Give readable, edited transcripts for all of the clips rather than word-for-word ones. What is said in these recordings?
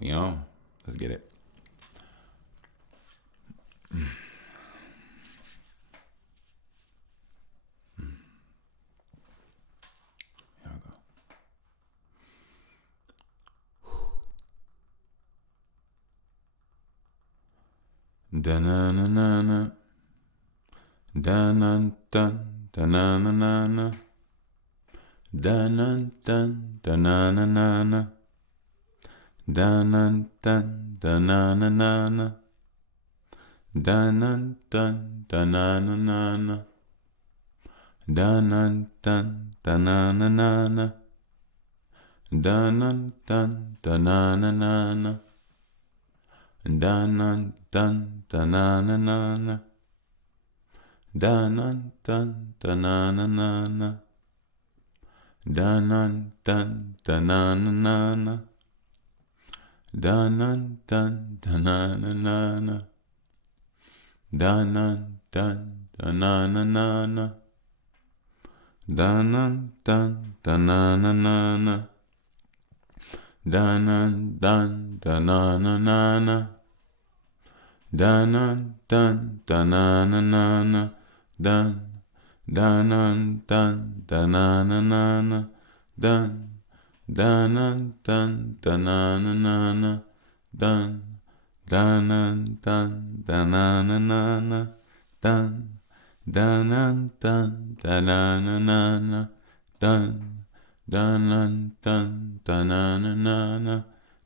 We on. Let's get it. Here we go. Da-na-na-na-na. Da-na-dun. Da-na-na-na-na. Da-na-dun. Da-na-na-na-na. Da-na-dun. Da-na-na-na-na. Da-na-dun. Da-na-na-na-na. Da-na-dun. Da-na-na-na-na. Da-na-dun. Da-na-na-na-na. Dun-dun-dun, da-na-na-na-na. Dun-dun-dun, da-na-na-na-na. Dun-dun-dun, da-na-na-na-na. Dun-dun-dun, da-na-na-na-na. Dun-dun-dun, da-na-na-na-na. Dun-dun-dun, da-na-na-na-na. Dun-dun-dun, da-na-na-na-na. Dun-dun-dun, da-na-na-na-na. Dun-dun-dun, da-na-na-na-na. Dun-dun-dun, da-na-na-na-na. Dun-dun-dun, da-na-na-na-na. Dun-dun-dun, da-na-na-na-na. Dun-dun-dun, da-na-na-na-na.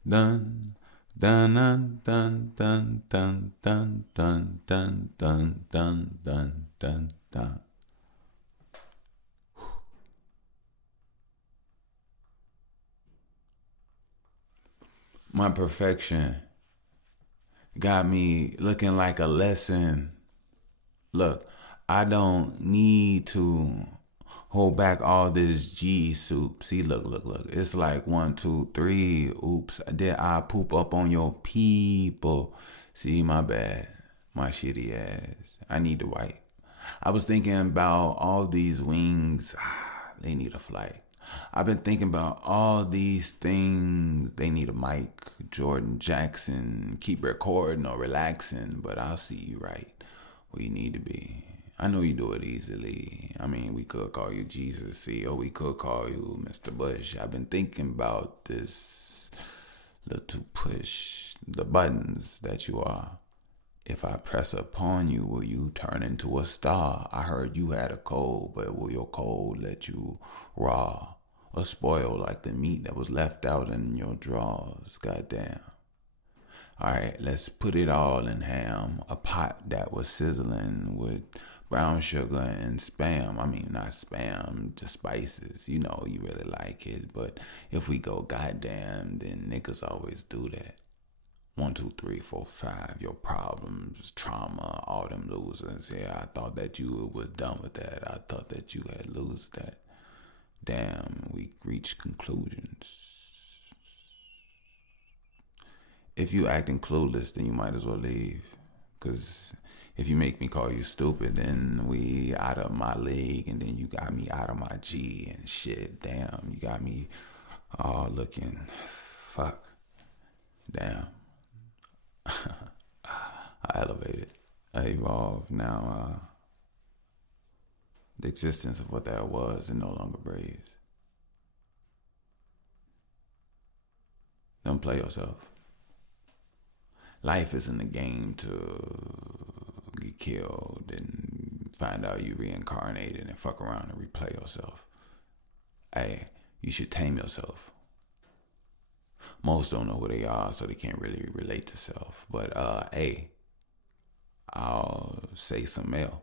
Dun-dun-dun-dun-dun-dun-dun-dun-dun-dun-dun-dun. My perfection got me looking like a lesson. Look, I don't need to hold back all this G soup. See, look. It's like 1, 2, 3. Oops, did I poop up on your people? See, my bad. My shitty ass. I need to wipe. I was thinking about all these wings. They need a flight. I've been thinking about all these things. They need a mic. Jordan Jackson. Keep recording or relaxing, but I'll see you right where you need to be. I know you do it easily. I mean, we could call you Jesus C, or we could call you Mr. Bush. I've been thinking about this little push, the buttons that you are. If I press upon you, will you turn into a star? I heard you had a cold, but will your cold let you raw or spoil like the meat that was left out in your drawers? Goddamn. All right, let's put it all in ham. A pot that was sizzling with brown sugar and spam. I mean, not spam, just spices. You know, you really like it. But if we go goddamn, then niggas always do that. 1, 2, 3, 4, 5. Your problems, trauma, all them losers. Yeah, I thought that you was done with that. I thought that you had lose that. Damn, we reached conclusions. If you acting clueless, then you might as well leave. Cause if you make me call you stupid, then we out of my league, and then you got me out of my G and shit. Damn, you got me all looking. Fuck. Damn. I elevated. I evolved. Now the existence of what that was, it no longer breathes. Don't play yourself. Life isn't a game to get killed and find out you reincarnated and fuck around and replay yourself. Hey, you should tame yourself. Most don't know who they are, so they can't really relate to self. But hey, I'll say some mail.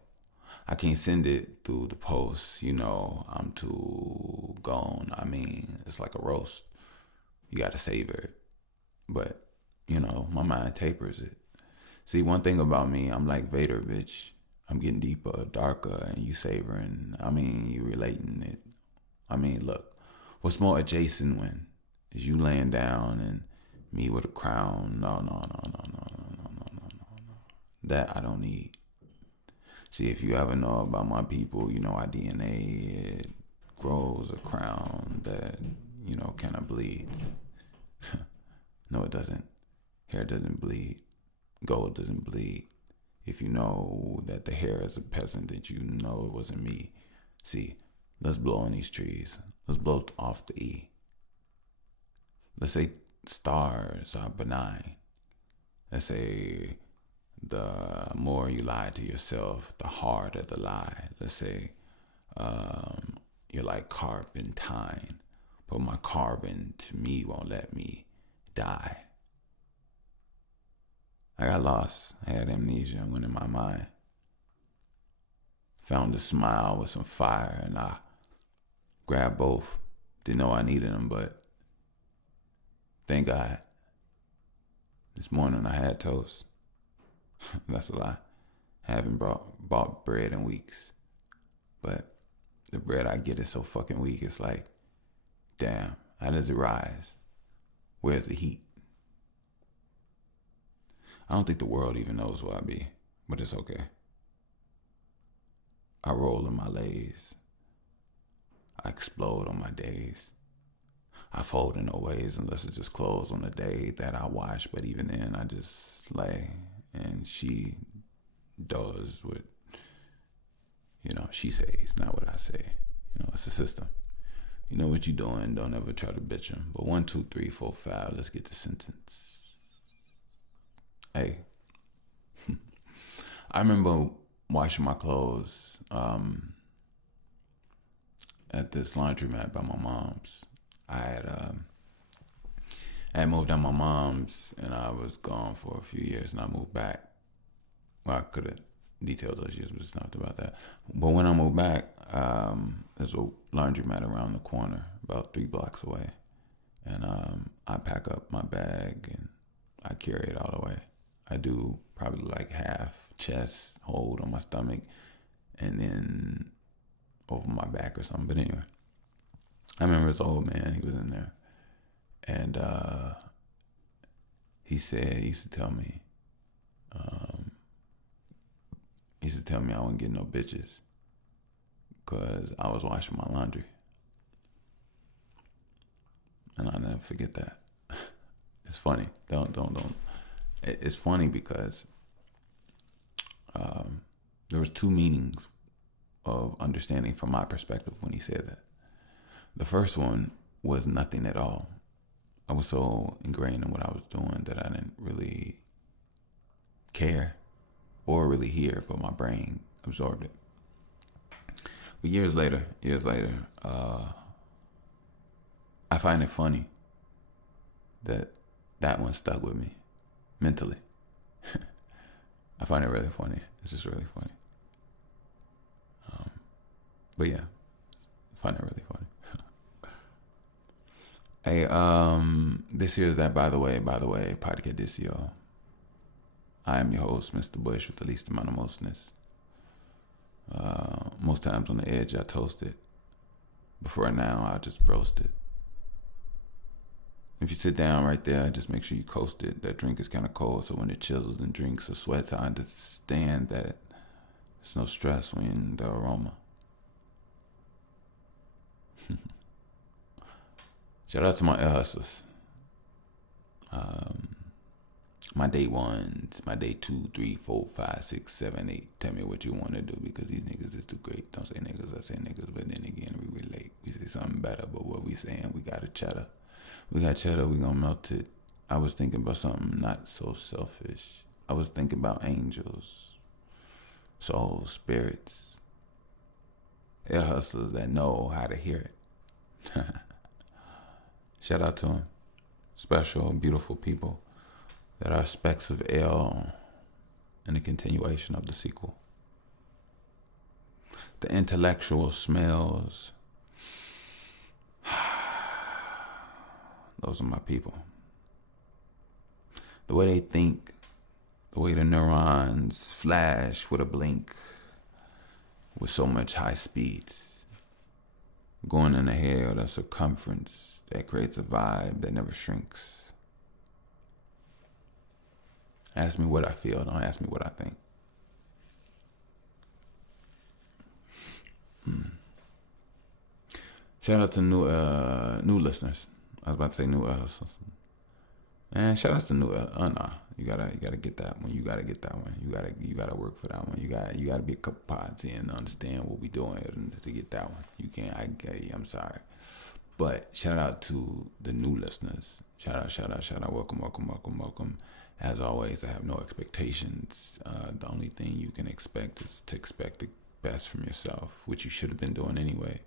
I can't send it through the post, you know, I'm too gone. I mean, it's like a roast. You gotta savor it. But, you know, my mind tapers it. See, one thing about me, I'm like Vader, bitch. I'm getting deeper, darker, and you savoring. I mean, you relating it. I mean, look, what's more adjacent when is you laying down and me with a crown? No. That I don't need. See, if you ever know about my people, you know our DNA, it grows a crown that, you know, kind of bleeds. No, it doesn't. Hair doesn't bleed. Gold doesn't bleed. If you know that the hair is a peasant, that you know it wasn't me. See, let's blow on these trees. Let's blow off the E. Let's say stars are benign. Let's say the more you lie to yourself, the harder the lie. Let's say you're like Carpentine, but my carbon to me won't let me die. I got lost. I had amnesia and went in my mind. Found a smile with some fire, and I grabbed both. Didn't know I needed them, but thank God. This morning I had toast. That's a lie. I haven't bought bread in weeks. But the bread I get is so fucking weak. It's like, damn, how does it rise? Where's the heat? I don't think the world even knows where I be, but it's okay. I roll in my lays. I explode on my days. I fold in no ways unless it's just clothes on the day that I wash, but even then I just lay and she does what, she says, not what I say. It's a system. You know what you're doing, don't ever try to bitch them. But 1, 2, 3, 4, 5, let's get the sentence. Hey, I remember washing my clothes at this laundromat by my mom's. I had moved out my mom's and I was gone for a few years and I moved back. Well, I could have detailed those years, but it's not about that. But when I moved back, there's a laundromat around the corner, about 3 blocks away. And I pack up my bag and I carry it all the way. I do probably like half chest hold on my stomach and then over my back or something. But anyway, I remember this old man, he was in there. And he used to tell me I wouldn't get no bitches because I was washing my laundry. And I'll never forget that. It's funny. Don't. It's funny because there was 2 meanings of understanding from my perspective when he said that. The first one was nothing at all. I was so ingrained in what I was doing that I didn't really care or really hear, but my brain absorbed it. But years later, I find it funny that one stuck with me mentally. I find it really funny. It's just really funny. But yeah, I find it really funny. Hey, this here is that, by the way, Podcadicio. I am your host, Mr. Bush, with the least amount of mostness. Most times on the edge, I toast it. But for right now, I just roast it. If you sit down right there, just make sure you coast it. That drink is kind of cold, so when it chills and drinks or sweats, I understand that there's no stress when the aroma. Shout out to my ear hustlers. My day 1s, my day 2, 3, 4, 5, 6, 7, 8. Tell me what you want to do because these niggas is too great. Don't say niggas, I say niggas, but then again, we relate. We say something better, but what we saying, we got a cheddar. We got cheddar, we gonna melt it. I was thinking about something not so selfish. I was thinking about angels, souls, spirits, ear hustlers that know how to hear it. Shout out to them. Special, beautiful people that are specks of L in the continuation of the sequel. The intellectual smells. Those are my people. The way they think, the way the neurons flash with a blink, with so much high speeds, going in the hair, the circumference that creates a vibe that never shrinks. Ask me what I feel, don't ask me what I think. Shout out to new listeners. I was about to say new hustlers. Man, shout out to New. Nah, you gotta get that one. You gotta get that one. You gotta work for that one. You gotta be a couple pods in and understand what we doing to get that one. You can't. I'm sorry, but shout out to the new listeners. Shout out. Welcome. As always, I have no expectations. The only thing you can expect is to expect the best from yourself, which you should have been doing anyway.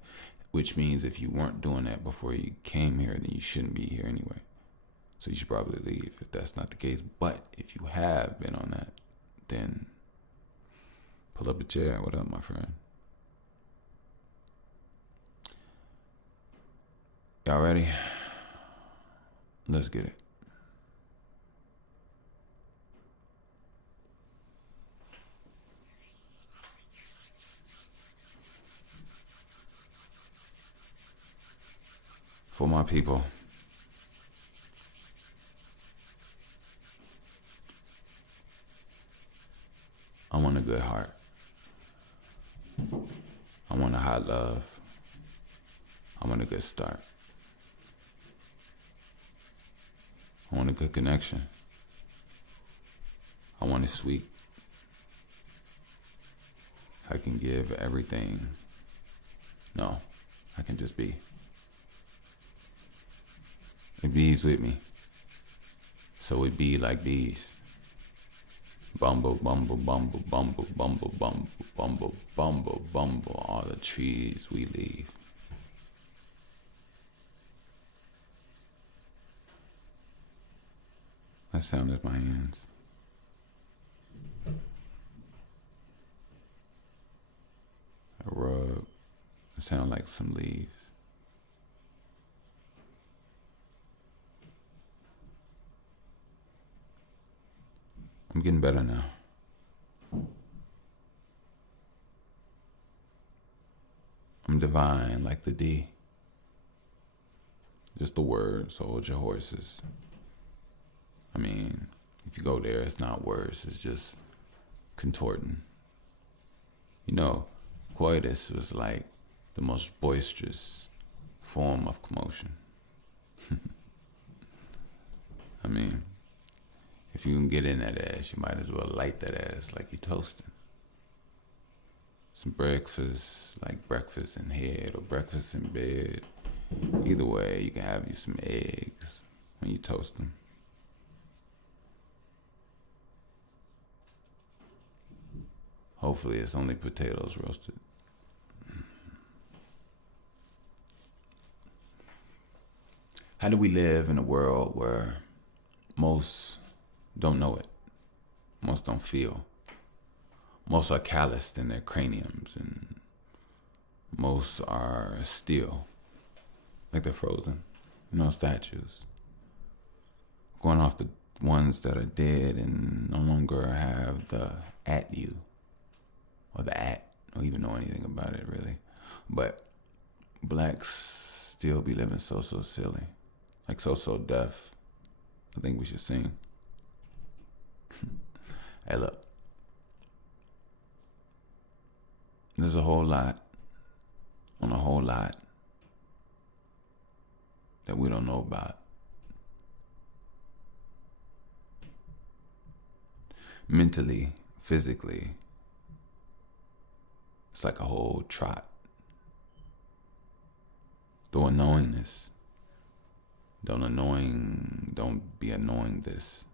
Which means if you weren't doing that before you came here, then you shouldn't be here anyway. So you should probably leave if that's not the case. But if you have been on that, then pull up a chair. What up, my friend? Y'all ready? Let's get it. For my people, I want a good heart. I want a hot love. I want a good start. I want a good connection. I want it sweet. I can give everything. No, I can just be. It bees with me. So it be like bees. Bumble, bumble, bumble, bumble, bumble, bumble, bumble, bumble, bumble, all the trees we leave. That sound is my hands. A rug. It sound like some leaves. I'm getting better now. I'm divine like the D. Just the word, so hold your horses. I mean, if you go there, it's not words, it's just contorting. You know, coitus was like the most boisterous form of commotion. I mean, if you can get in that ass, you might as well light that ass like you're toasting. Some breakfast, like breakfast in head or breakfast in bed. Either way, you can have you some eggs when you toast them. Hopefully it's only potatoes roasted. How do we live in a world where most don't know it? Most don't feel. Most are calloused in their craniums, and most are still, like they're frozen. You know, statues. Going off the ones that are dead and no longer have the at you, or the at. I don't even know anything about it really. But blacks still be living so silly. Like so deaf. I think we should sing. Hey, look. There's a whole lot on a whole lot that we don't know about. Mentally, physically, it's like a whole trot. The unknowingness. Don't be annoying this.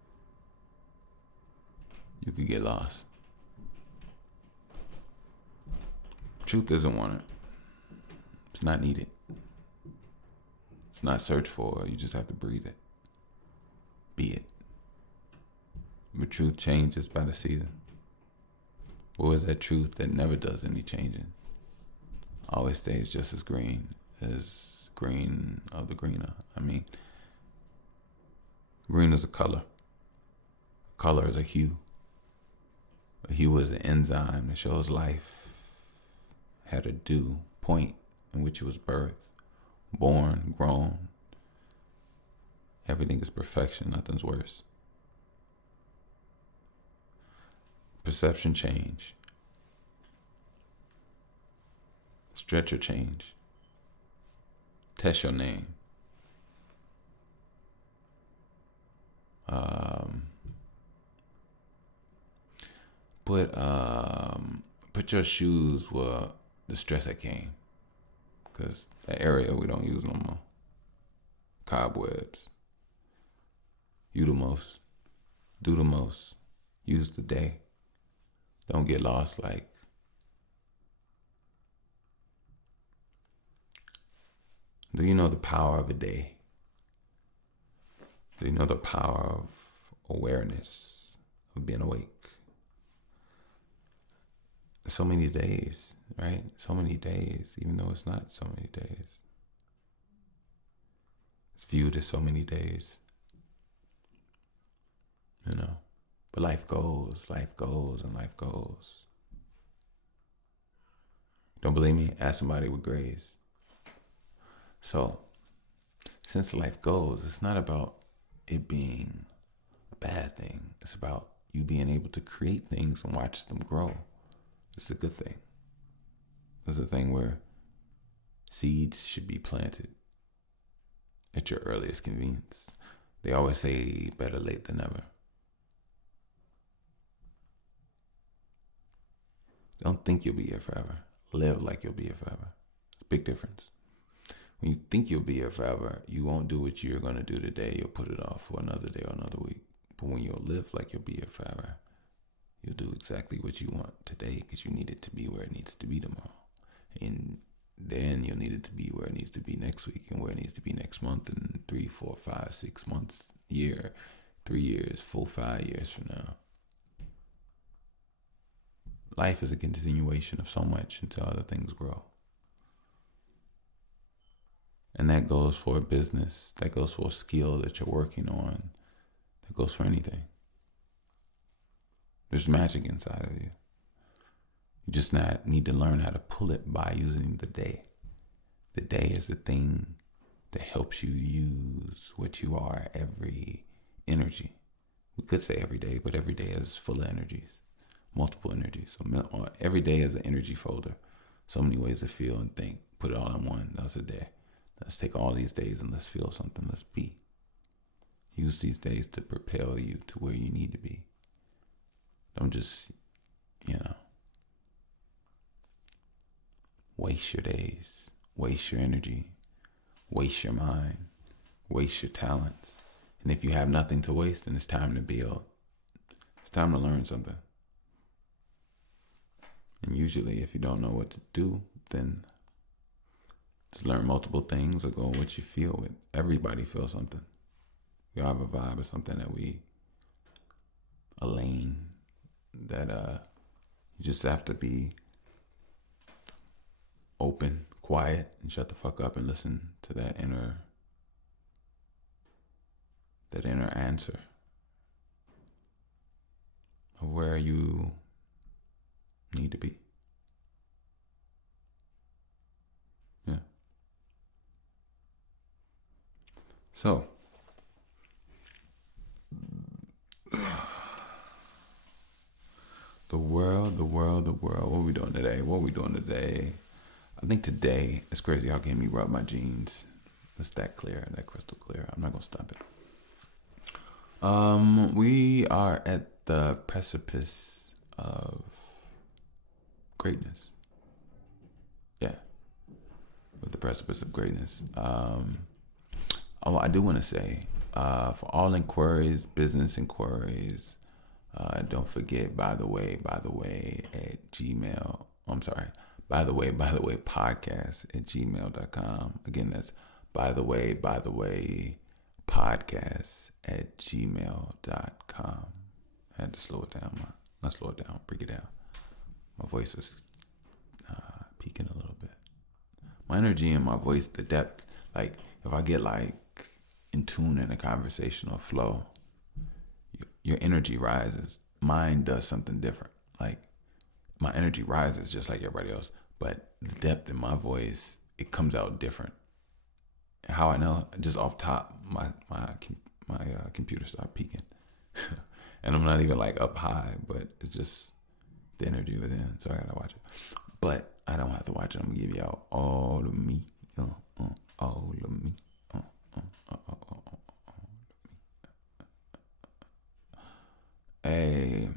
You could get lost. Truth isn't wanted. It's not needed. It's not searched for. You just have to breathe it. Be it. But truth changes by the season. Or is that truth that never does any changing? Always stays just as green of the greener. I mean, green is a color. Color is a hue. A hue is an enzyme that shows life had a due point in which it was birthed, born, grown. Everything is perfection, nothing's worse. Perception change. Stretch or change. Test your name. Um, put your shoes where the stress that came, because that area we don't use no more. Cobwebs. You the most. Do the most. Use the day. Don't get lost. Like, do you know the power of a day? Do you know the power of awareness, of being awake? So many days, right? So many days, even though it's not so many days. It's viewed as so many days, you know. But life goes, and life goes. Don't believe me? Ask somebody with grace. So, since life goes, it's not about it being a bad thing. It's about you being able to create things and watch them grow. It's a good thing. It's a thing where seeds should be planted at your earliest convenience. They always say better late than never. Don't think you'll be here forever. Live like you'll be here forever. It's a big difference. When you think you'll be here forever, you won't do what you're going to do today. You'll put it off for another day or another week. But when you'll live like you'll be here forever, you'll do exactly what you want today because you need it to be where it needs to be tomorrow. And then you'll need it to be where it needs to be next week and where it needs to be next month and 3, 4, 5, 6 months, year, 3 years, 4, 5 years from now. Life is a continuation of so much until other things grow. And that goes for a business. That goes for a skill that you're working on. That goes for anything. There's magic inside of you. You just need to learn how to pull it by using the day. The day is the thing that helps you use what you are, every energy. We could say every day, but every day is full of energies, multiple energies. So every day is an energy folder. So many ways to feel and think. Put it all in one. That's a day. Let's take all these days and let's feel something. Let's be. Use these days to propel you to where you need to be. Don't just, waste your days, waste your energy, waste your mind, waste your talents. And if you have nothing to waste, then it's time to build. It's time to learn something. And usually if you don't know what to do, then just learn multiple things or go with what you feel with. Everybody feels something. We all have a vibe or something that a lane that you just have to be open, quiet, and shut the fuck up and listen to that inner answer of where you need to be. Yeah. So, the world. What are we doing today? I think today, it's crazy how can me rub my jeans. It's that clear, that crystal clear. I'm not going to stop it. We are at the precipice of greatness. Yeah. With the precipice of greatness. I do want to say, for all inquiries, business inquiries, don't forget, by the way, at Gmail. I'm sorry. By the way, podcast at gmail.com. Again, that's by the way, podcast at gmail.com. I had to slow it down. Not slow it down, break it down. My voice was peaking a little bit. My energy and my voice, the depth, like if I get like in tune in a conversational flow, your energy rises. Mine does something different. Like my energy rises just like everybody else, but the depth in my voice, it comes out different. How I know? Just off top, my computer started peaking, and I'm not even like up high, but it's just the energy within. So I gotta watch it, but I don't have to watch it. I'm gonna give y'all all of me, all of me, all of me. a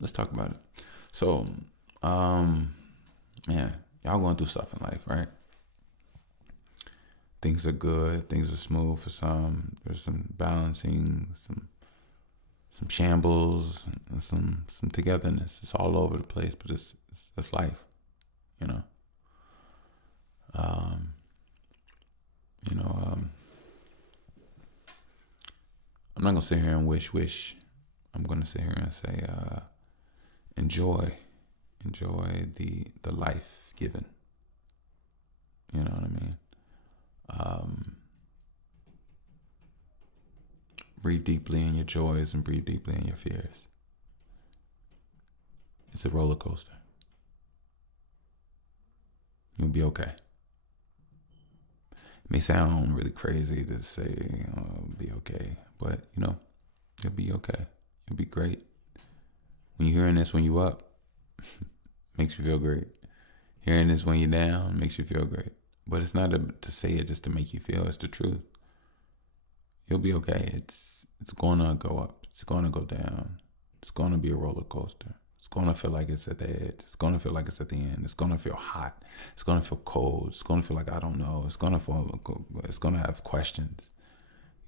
let's talk about it. So, man, y'all going through stuff in life, right? Things are good, things are smooth for some. There's some balancing, some shambles, and some togetherness. It's all over the place, but it's life, you know. Um, I'm not gonna sit here and wish. I'm gonna sit here and say, enjoy the life given. You know what I mean? Breathe deeply in your joys and breathe deeply in your fears. It's a roller coaster. You'll be okay. It may sound really crazy to say, be okay, but you'll be okay. You'll be great. When you're hearing this when you up, makes you feel great. Hearing this when you're down makes you feel great. But it's not to say it just to make you feel. It's the truth. You'll be okay. It's gonna go up. It's gonna go down. It's gonna be a roller coaster. It's gonna feel like it's at the edge. It's gonna feel like it's at the end. It's gonna feel hot. It's gonna feel cold. It's gonna feel like I don't know. It's gonna have questions.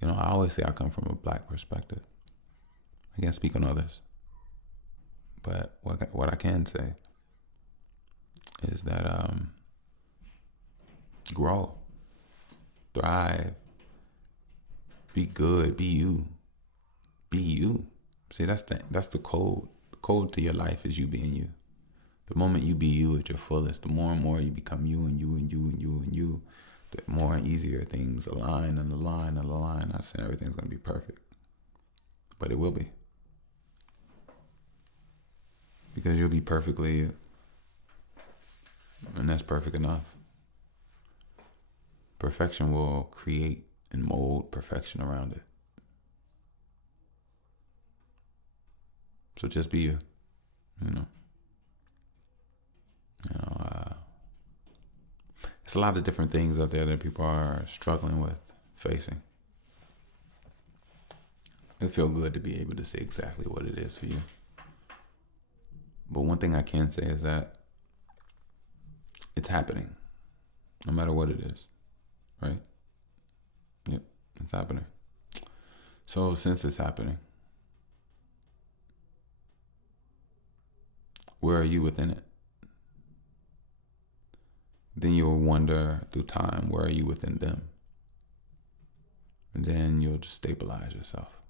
I always say I come from a Black perspective. I can't speak on others. But what I can say is that grow, thrive, be good, be you. Be you. See, that's the code. The code to your life is you being you. The moment you be you at your fullest, the more and more you become you and you and you and you and you, the more and easier things align and align and align. Not saying everything's gonna be perfect, but it will be. Because you'll be perfectly you. And that's perfect enough. Perfection will create and mold perfection around it. So just be you. It's a lot of different things out there that people are struggling with, facing. It feels good to be able to say exactly what it is for you. But one thing I can say is that it's happening, no matter what it is, right? Yep, it's happening. So since it's happening, where are you within it? Then you'll wonder through time, where are you within them? And then you'll just stabilize yourself.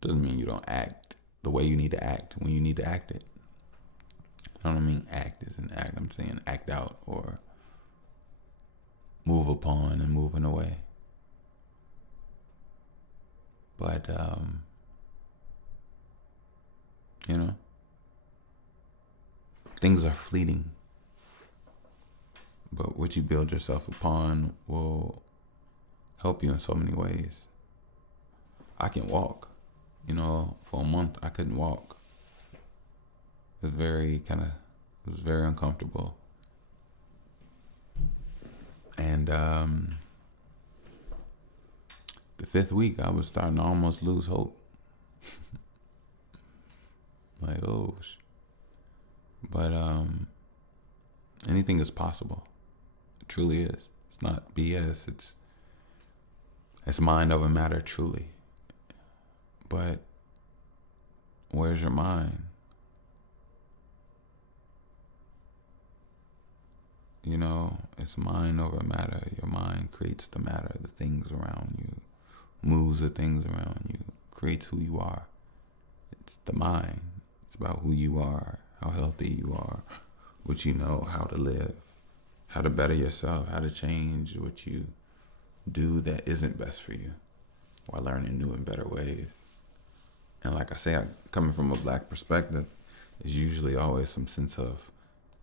Doesn't mean you don't act the way you need to act when you need to act it. I don't mean act as an act. I'm saying act out or move upon and moving away. But, things are fleeting. But what you build yourself upon will help you in so many ways. I can walk. For a month I couldn't walk. It was very uncomfortable. And the 5th week I was starting to almost lose hope. Like, but anything is possible. It truly is. It's not BS. It's mind over matter, truly. But where's your mind? It's mind over matter. Your mind creates the matter, the things around you, moves the things around you, creates who you are. It's the mind. It's about who you are, how healthy you are, what you know, how to live, how to better yourself, how to change what you do that isn't best for you while learning new and better ways. And like I say, coming from a Black perspective, there's usually always some sense of,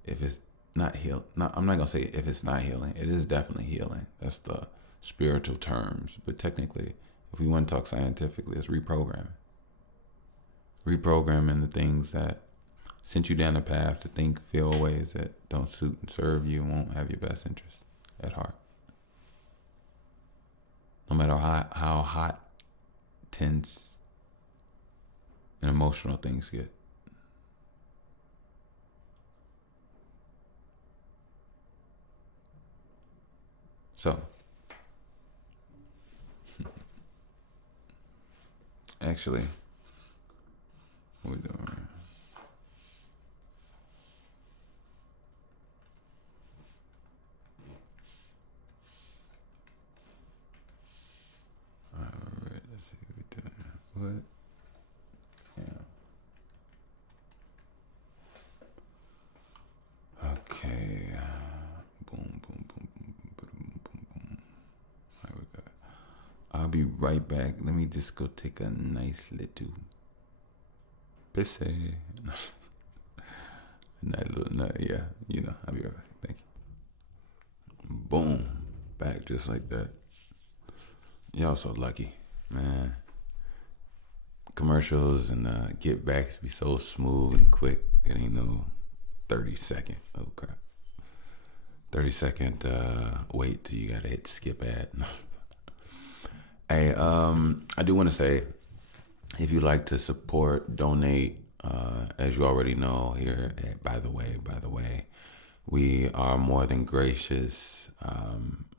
if it's not heal. I'm not gonna say if it's not healing. It is definitely healing. That's the spiritual terms. But technically, if we want to talk scientifically, it's reprogramming. Reprogramming the things that sent you down the path to think, feel ways that don't suit and serve you and won't have your best interest at heart. no matter how hot, tense, and emotional things get. So, actually, what we doing? All right, let's see what we doing. What? Yeah. Okay. Boom, boom, boom, boom, boom, boom, boom, boom. All right, we got. I'll be right back. Let me just go take a nice little piss. Nice little nut. Yeah, I'll be right back. Thank you. Boom. Back just like that. Y'all so lucky, man. Commercials and get backs be so smooth and quick. It ain't no 30-second. Oh crap. 30-second wait till you gotta hit skip ad. Hey, I do want to say, if you'd like to support, donate, as you already know here, by the way, we are more than gracious,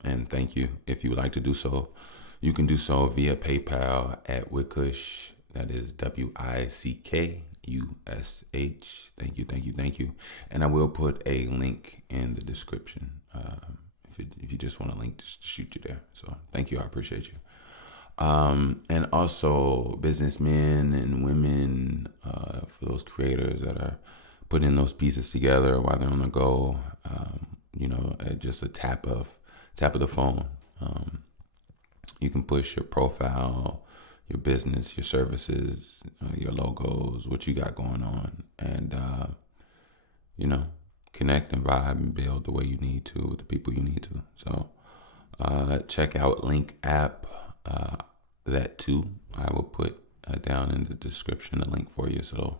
and thank you. If you would like to do so, you can do so via PayPal at Wickush. That is WICKUSH. Thank you. And I will put a link in the description if you just want a link just to shoot you there. So thank you. I appreciate you. And also businessmen and women, for those creators that are putting those pieces together while they're on the go. At just a tap of the phone. You can push your profile, your business, your services, your logos, what you got going on, and connect and vibe and build the way you need to with the people you need to. So check out Link App. That too, I will put down in the description a link for you. So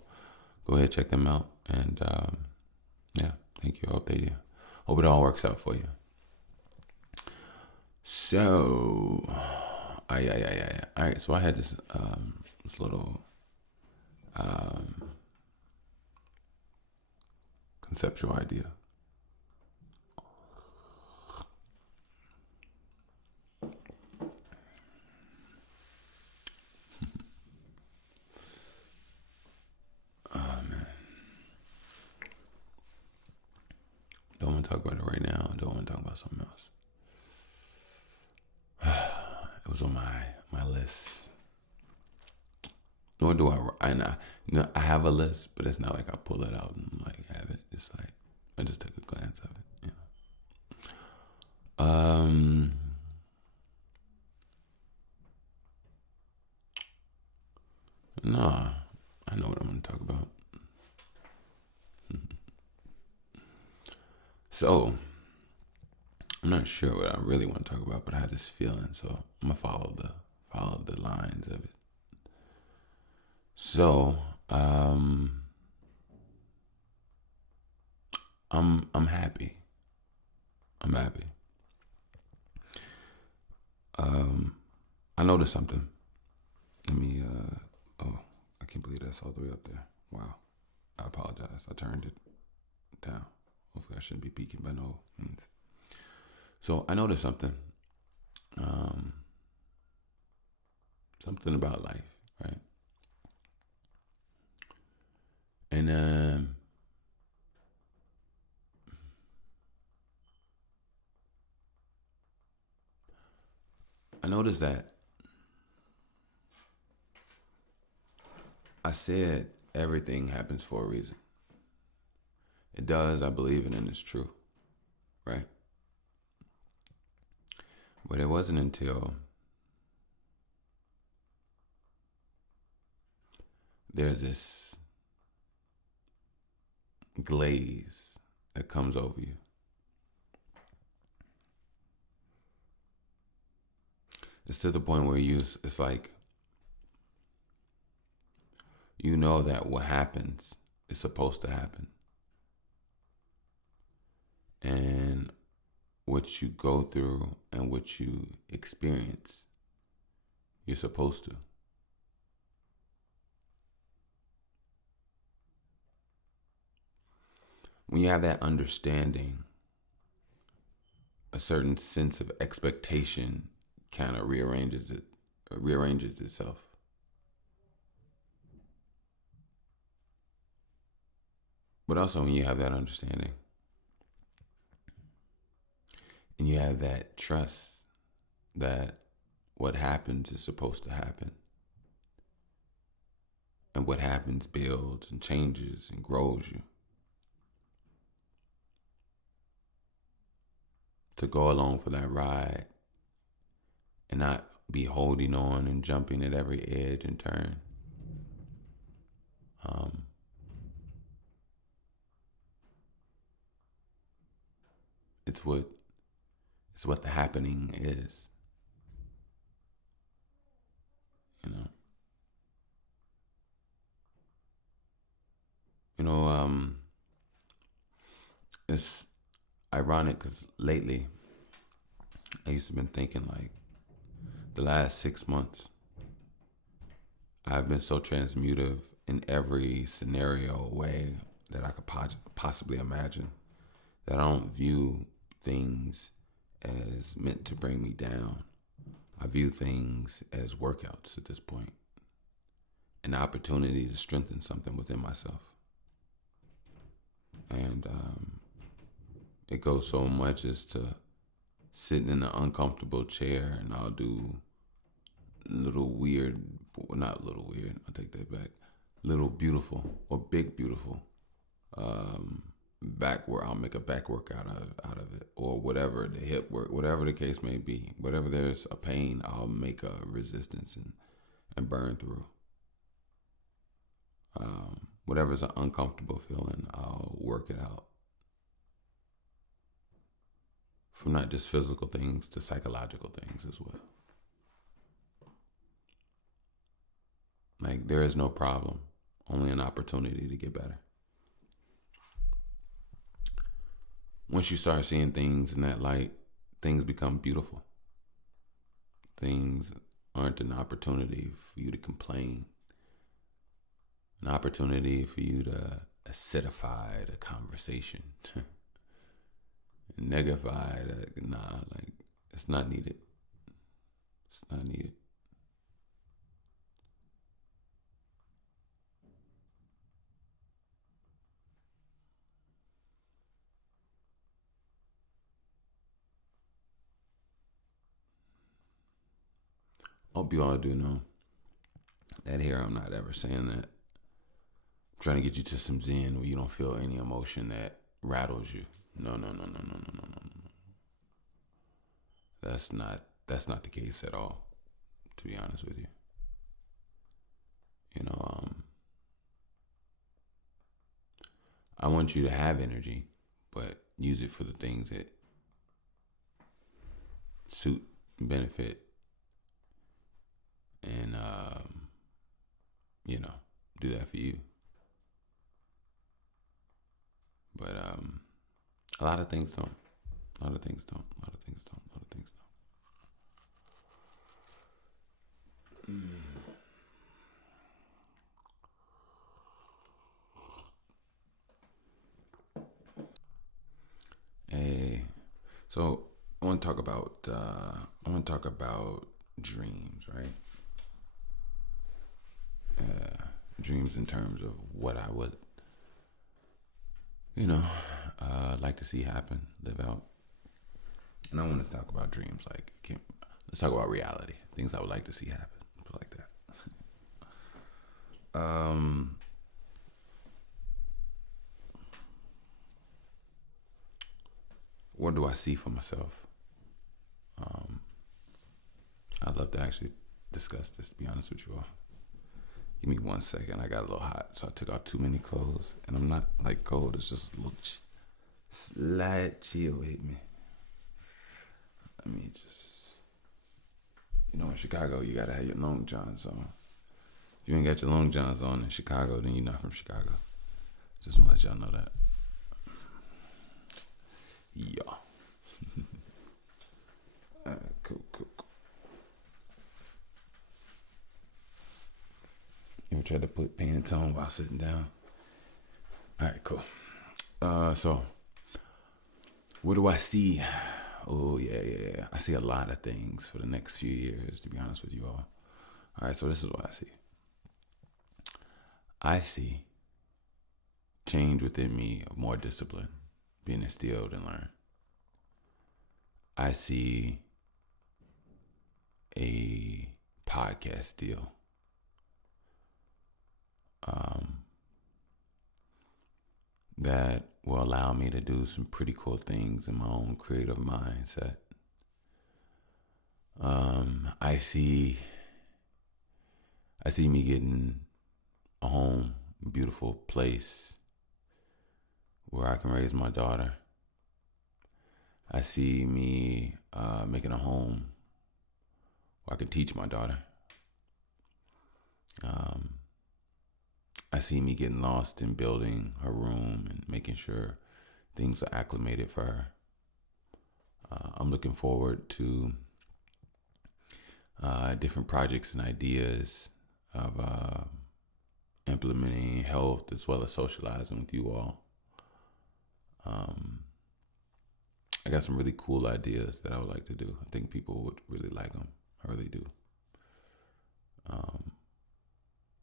go ahead, check them out, and yeah, thank you. Hope it all works out for you. So, all right. So I had this little conceptual idea. Don't want to talk about it right now. Don't want to talk about something else. It was on my list. Nor do I have a list, but it's not like I pull it out and like have it. It's like I just took a glance of it. No, I know what I'm going to talk about. So, I'm not sure what I really want to talk about, but I have this feeling, so I'm gonna follow the lines of it. So, I'm happy. I'm happy. I noticed something. Let me. Oh, I can't believe that's all the way up there. Wow. I apologize. I turned it down. Hopefully, I shouldn't be peeking by no means. So I noticed something. Something about life, right? And I noticed that I said everything happens for a reason. It does. I believe it, and it's true, right? But it wasn't until there's this glaze that comes over you. It's to the point where it's like, you know that what happens is supposed to happen. And what you go through and what you experience You're supposed to. When you have that understanding, a certain sense of expectation kind of rearranges itself. But also when you have that understanding and you have that trust that what happens is supposed to happen, and what happens builds and changes and grows you. To go along for that ride and not be holding on and jumping at every edge and turn. It's what the happening is. You know. It's ironic because lately I used to been thinking like the last 6 months I've been so transmutive in every scenario way that I could possibly imagine that I don't view things as meant to bring me down. I view things as workouts at this point, an opportunity to strengthen something within myself. And it goes so much as to sitting in an uncomfortable chair and I'll do not little weird, I take that back, little beautiful or big beautiful back where I'll make a back workout out of it, or whatever, the hip work, whatever the case may be. Whatever there's a pain, I'll make a resistance and burn through. Whatever's an uncomfortable feeling, I'll work it out. From not just physical things to psychological things as well. Like, there is no problem, only an opportunity to get better. Once you start seeing things in that light, things become beautiful. Things aren't an opportunity for you to complain, an opportunity for you to acidify the conversation, negify it's not needed. It's not needed. Hope you all do know that here I'm not ever saying that. I'm trying to get you to some zen where you don't feel any emotion that rattles you. No. That's not the case at all, to be honest with you. I want you to have energy, but use it for the things that suit and benefit, and do that for you. But a lot of things don't. A lot of things don't. Hey, so I want to talk about dreams, right? Dreams in terms of what I would, like to see happen, live out. And I want to talk about dreams. Let's talk about reality, things I would like to see happen, like that. What do I see for myself? I'd love to actually discuss this, to be honest with you all. Give me 1 second. I got a little hot, so I took out too many clothes. And I'm not like cold. It's just a little slight chill hit me. I mean, in Chicago, you gotta have your long johns on. If you ain't got your long johns on in Chicago, then you're not from Chicago. Just want to let y'all know that. Yeah. Alright, cool. tried to put pain and tone while sitting down. All right, cool. So what do I see? Oh, yeah. I see a lot of things for the next few years, to be honest with you all. All right, so this is what I see. I see change within me of more discipline being instilled and learned. I see a podcast deal. That will allow me to do some pretty cool things in my own creative mindset. I see me getting a home, a beautiful place where I can raise my daughter. I see me making a home where I can teach my daughter. I see me getting lost in building her room and making sure things are acclimated for her. I'm looking forward to different projects and ideas of implementing health as well as socializing with you all. I got some really cool ideas that I would like to do. I think people would really like them. I really do.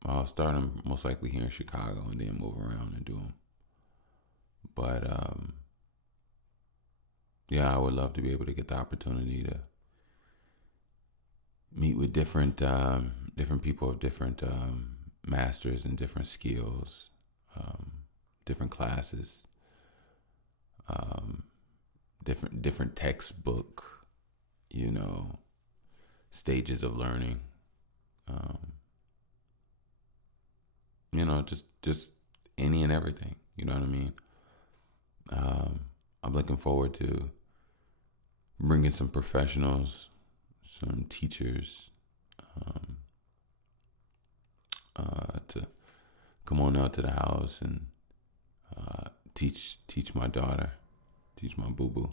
I'll start them most likely here in Chicago and then move around and do them. But yeah, I would love to be able to get the opportunity to meet with different people of different masters and different skills, different classes, different textbook, stages of learning. Just any and everything. You know what I mean? I'm looking forward to bringing some professionals, some teachers, to come on out to the house and teach my daughter, teach my boo-boo.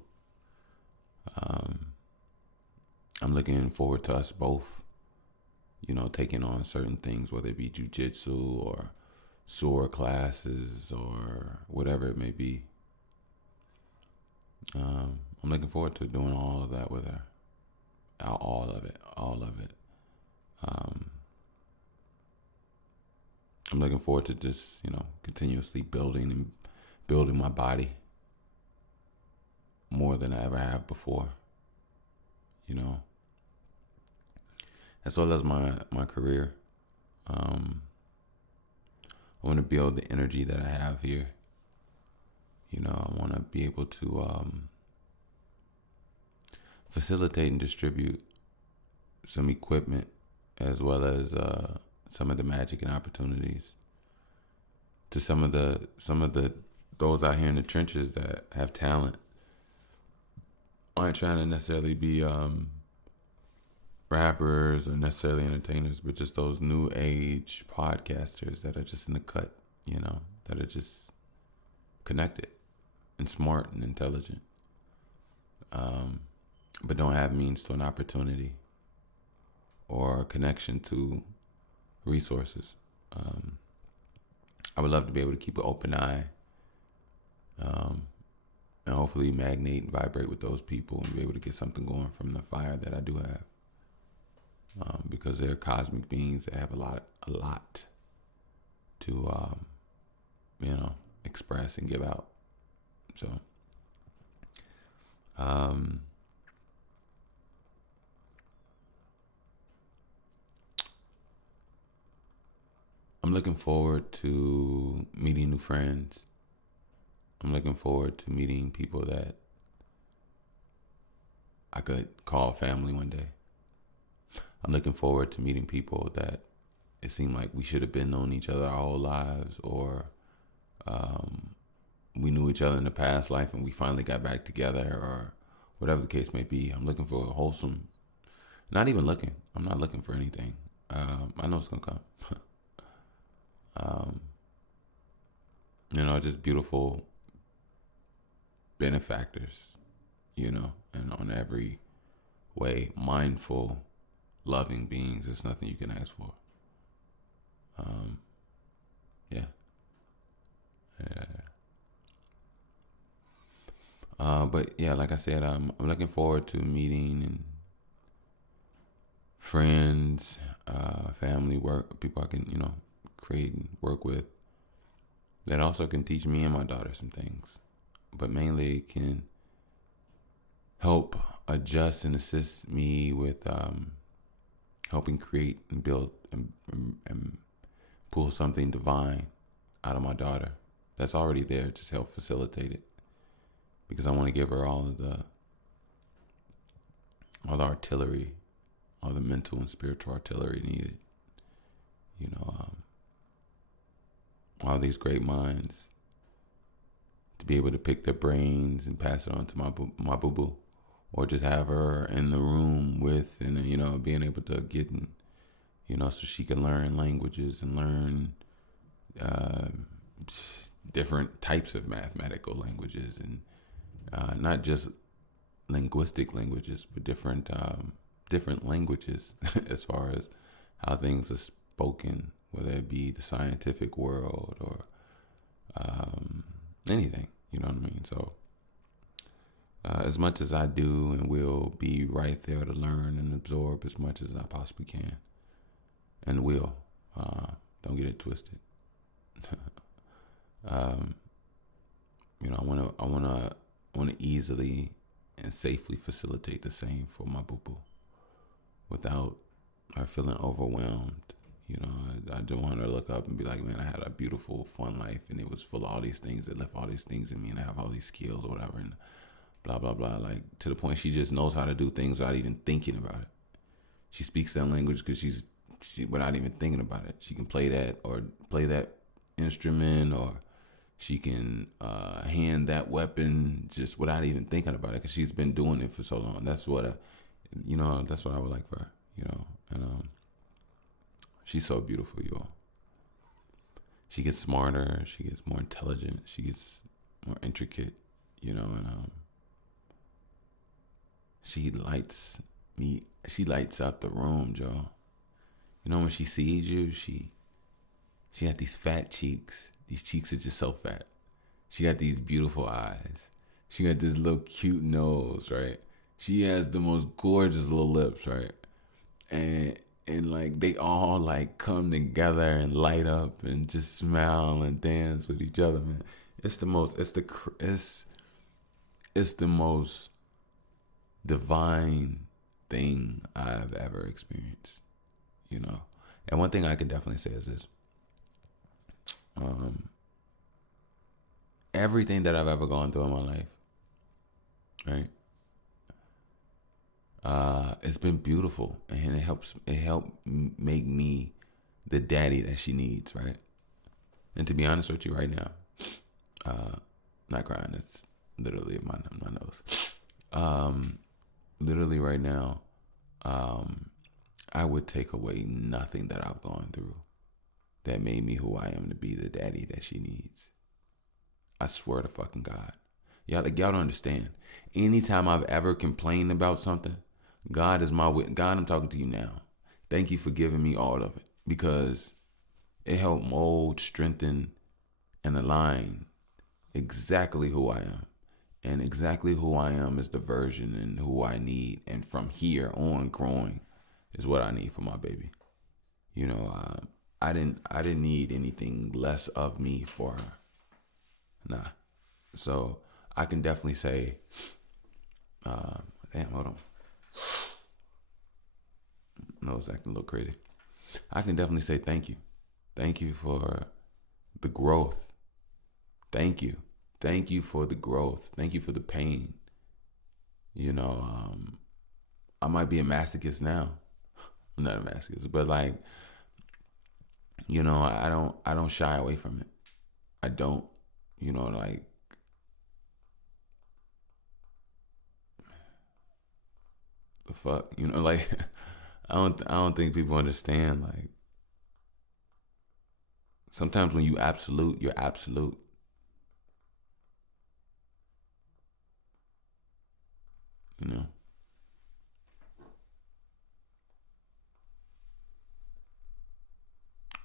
I'm looking forward to us both, taking on certain things, whether it be jujitsu or SOAR classes or whatever it may be. I'm looking forward to doing all of that with her. All of it. I'm looking forward to just, continuously building my body more than I ever have before, as well as my career. I want to build the energy that I have here. I want to be able to facilitate and distribute some equipment as well as some of the magic and opportunities to some of the those out here in the trenches that have talent, aren't trying to necessarily be rappers or necessarily entertainers, but just those new age podcasters that are just in the cut, that are just connected and smart and intelligent, but don't have means to an opportunity or a connection to resources. I would love to be able to keep an open eye, and hopefully magnate and vibrate with those people and be able to get something going from the fire that I do have. Because they're cosmic beings that have a lot to, express and give out. So, I'm looking forward to meeting new friends. I'm looking forward to meeting people that I could call family one day. I'm looking forward to meeting people that it seemed like we should have been knowing each other our whole lives, or we knew each other in the past life and we finally got back together, or whatever the case may be. I'm looking for a wholesome, I'm not looking for anything. I know it's going to come. Just beautiful benefactors, and on every way, mindful, loving beings. It's nothing you can ask for. Um, yeah. Yeah. But yeah, like I said, I'm looking forward to meeting and friends, family, work, people I can, create and work with that also can teach me and my daughter some things, but mainly can help adjust and assist me with helping create and build and pull something divine out of my daughter that's already there. Just help facilitate it because I want to give her all the artillery, all the mental and spiritual artillery needed. You know, all these great minds to be able to pick their brains and pass it on to my boo boo, or just have her in the room with, and being able to get in, so she can learn languages and learn uh, different types of mathematical languages, and not just linguistic languages, but different languages as far as how things are spoken, whether it be the scientific world or anything. You know what I mean? So as much as I do and will be right there to learn and absorb as much as I possibly can, and will. Don't get it twisted. um, I wanna easily and safely facilitate the same for my boo boo without her feeling overwhelmed. I don't want her to look up and be like, man, I had a beautiful, fun life, and it was full of all these things that left all these things in me, and I have all these skills or whatever, and blah blah blah. Like to the point she just knows how to do things without even thinking about it. She speaks that language because she without even thinking about it. She can play that instrument, or she can hand that weapon just without even thinking about it because she's been doing it for so long. That's what I would like for her. And she's so beautiful, you all. She gets smarter. She gets more intelligent. She gets more intricate. And she lights me. She lights up the room, Joe. When she sees you, she got these fat cheeks. These cheeks are just so fat. She got these beautiful eyes. She got this little cute nose, right? She has the most gorgeous little lips, right? And like they all like come together and light up and just smile and dance with each other, man. It's the most divine thing I've ever experienced, you know. And one thing I can definitely say is this: um, everything that I've ever gone through in my life, right? It's been beautiful, and it helped make me the daddy that she needs, right? And to be honest with you, right now, not crying. It's literally my nose. Literally right now, I would take away nothing that I've gone through that made me who I am to be the daddy that she needs. I swear to fucking God. Y'all don't understand. Anytime I've ever complained about something, God is my witness. God, I'm talking to you now. Thank you for giving me all of it, because it helped mold, strengthen, and align exactly who I am. And exactly who I am is the version and who I need. And from here on, growing is what I need for my baby. I didn't need anything less of me for her. Nah. So I can definitely say, damn, hold on. No, it's acting a little crazy. I can definitely say thank you. Thank you for the growth. Thank you. Thank you for the growth. Thank you for the pain. I might be a masochist now. I'm not a masochist, but like, I don't shy away from it. I don't, like, the fuck, like, I don't think people understand. Like, sometimes when you absolute, you're absolute. You know.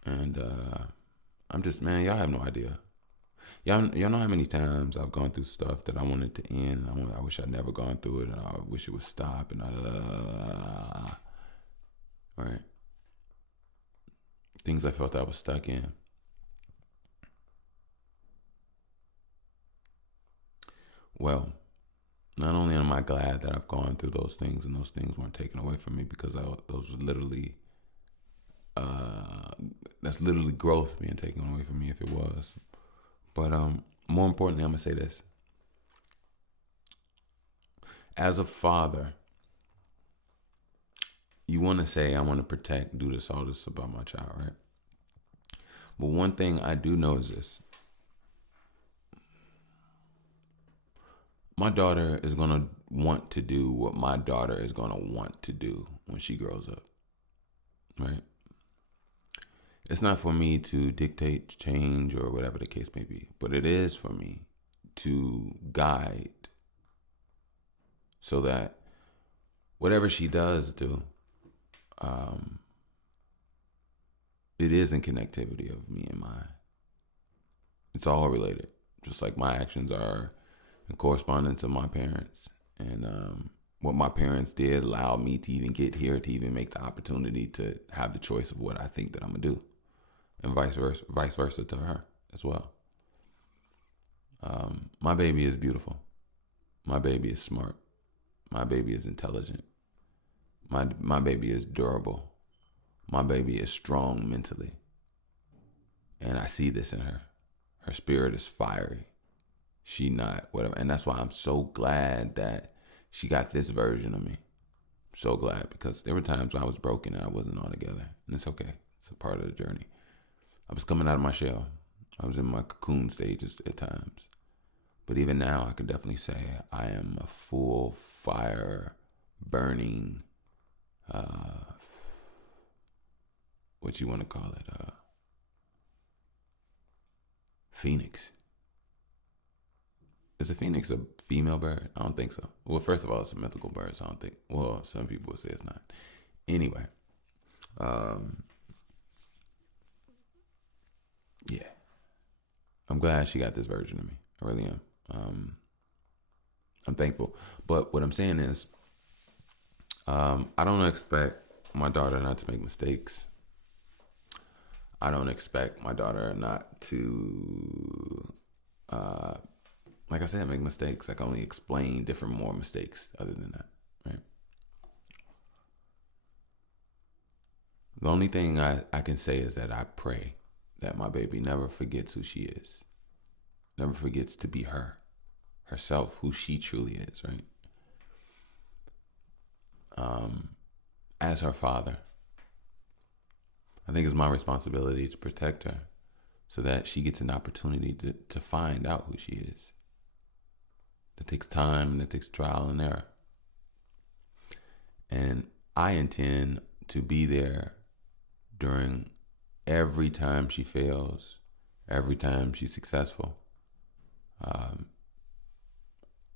And I'm just, man, y'all have no idea. Y'all know how many times I've gone through stuff that I wanted to end. And I wish I'd never gone through it, and I wish it would stop. And right, things I felt I was stuck in. Well, not only am I glad that I've gone through those things and those things weren't taken away from me, because those were literally, that's literally growth being taken away from me if it was. But more importantly, I'm gonna say this: as a father, you want to say, I want to protect, do this, all this about my child, right? But one thing I do know is this: my daughter is going to want to do what my daughter is going to want to do when she grows up, right? It's not for me to dictate, change, or whatever the case may be, but it is for me to guide so that whatever she does do, it is in connectivity of me and mine. It's all related, just like my actions are in correspondence of my parents. And what my parents did allowed me to even get here, to even make the opportunity to have the choice of what I think that I'm going to do. And vice versa to her as well. My baby is beautiful. My baby is smart. My baby is intelligent. My baby is durable. My baby is strong mentally. And I see this in her. Her spirit is fiery. She not whatever. And that's why I'm so glad that she got this version of me. I'm so glad, because there were times when I was broken and I wasn't all together. And it's okay. It's a part of the journey. I was coming out of my shell. I was in my cocoon stages at times. But even now, I can definitely say I am a full fire, burning, what you want to call it, phoenix. Is a phoenix a female bird? I don't think so. Well, first of all, it's a mythical bird, so I don't think, well, some people would say it's not. Anyway, yeah. I'm glad she got this version of me. I really am. I'm thankful. But what I'm saying is, I don't expect my daughter not to make mistakes. I don't expect my daughter not to, like I said, make mistakes. I can only explain different more mistakes other than that, right? The only thing I can say is that I pray that my baby never forgets who she is. Never forgets to be herself, who she truly is, right? As her father, I think it's my responsibility to protect her so that she gets an opportunity to find out who she is. That takes time and it takes trial and error. And I intend to be there during every time she fails, every time she's successful.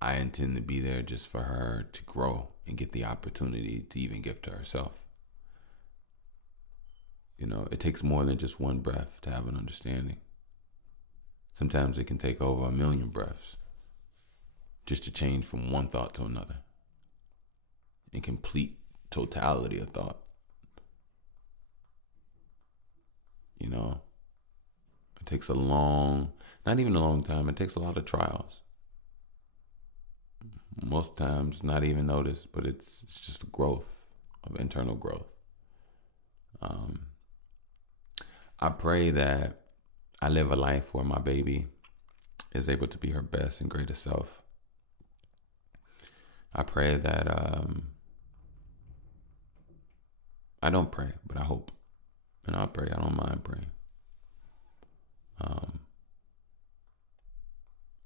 I intend to be there just for her to grow and get the opportunity to even give to herself. You know, it takes more than just one breath to have an understanding. Sometimes it can take over 1,000,000 breaths just to change from one thought to another. In complete totality of thought. You know, it takes a long, not even a long time, it takes a lot of trials. Most times not even noticed, but it's just a growth of internal growth. I pray that I live a life where my baby is able to be her best and greatest self. I pray that I don't pray, but I hope. And I'll pray. I don't mind praying.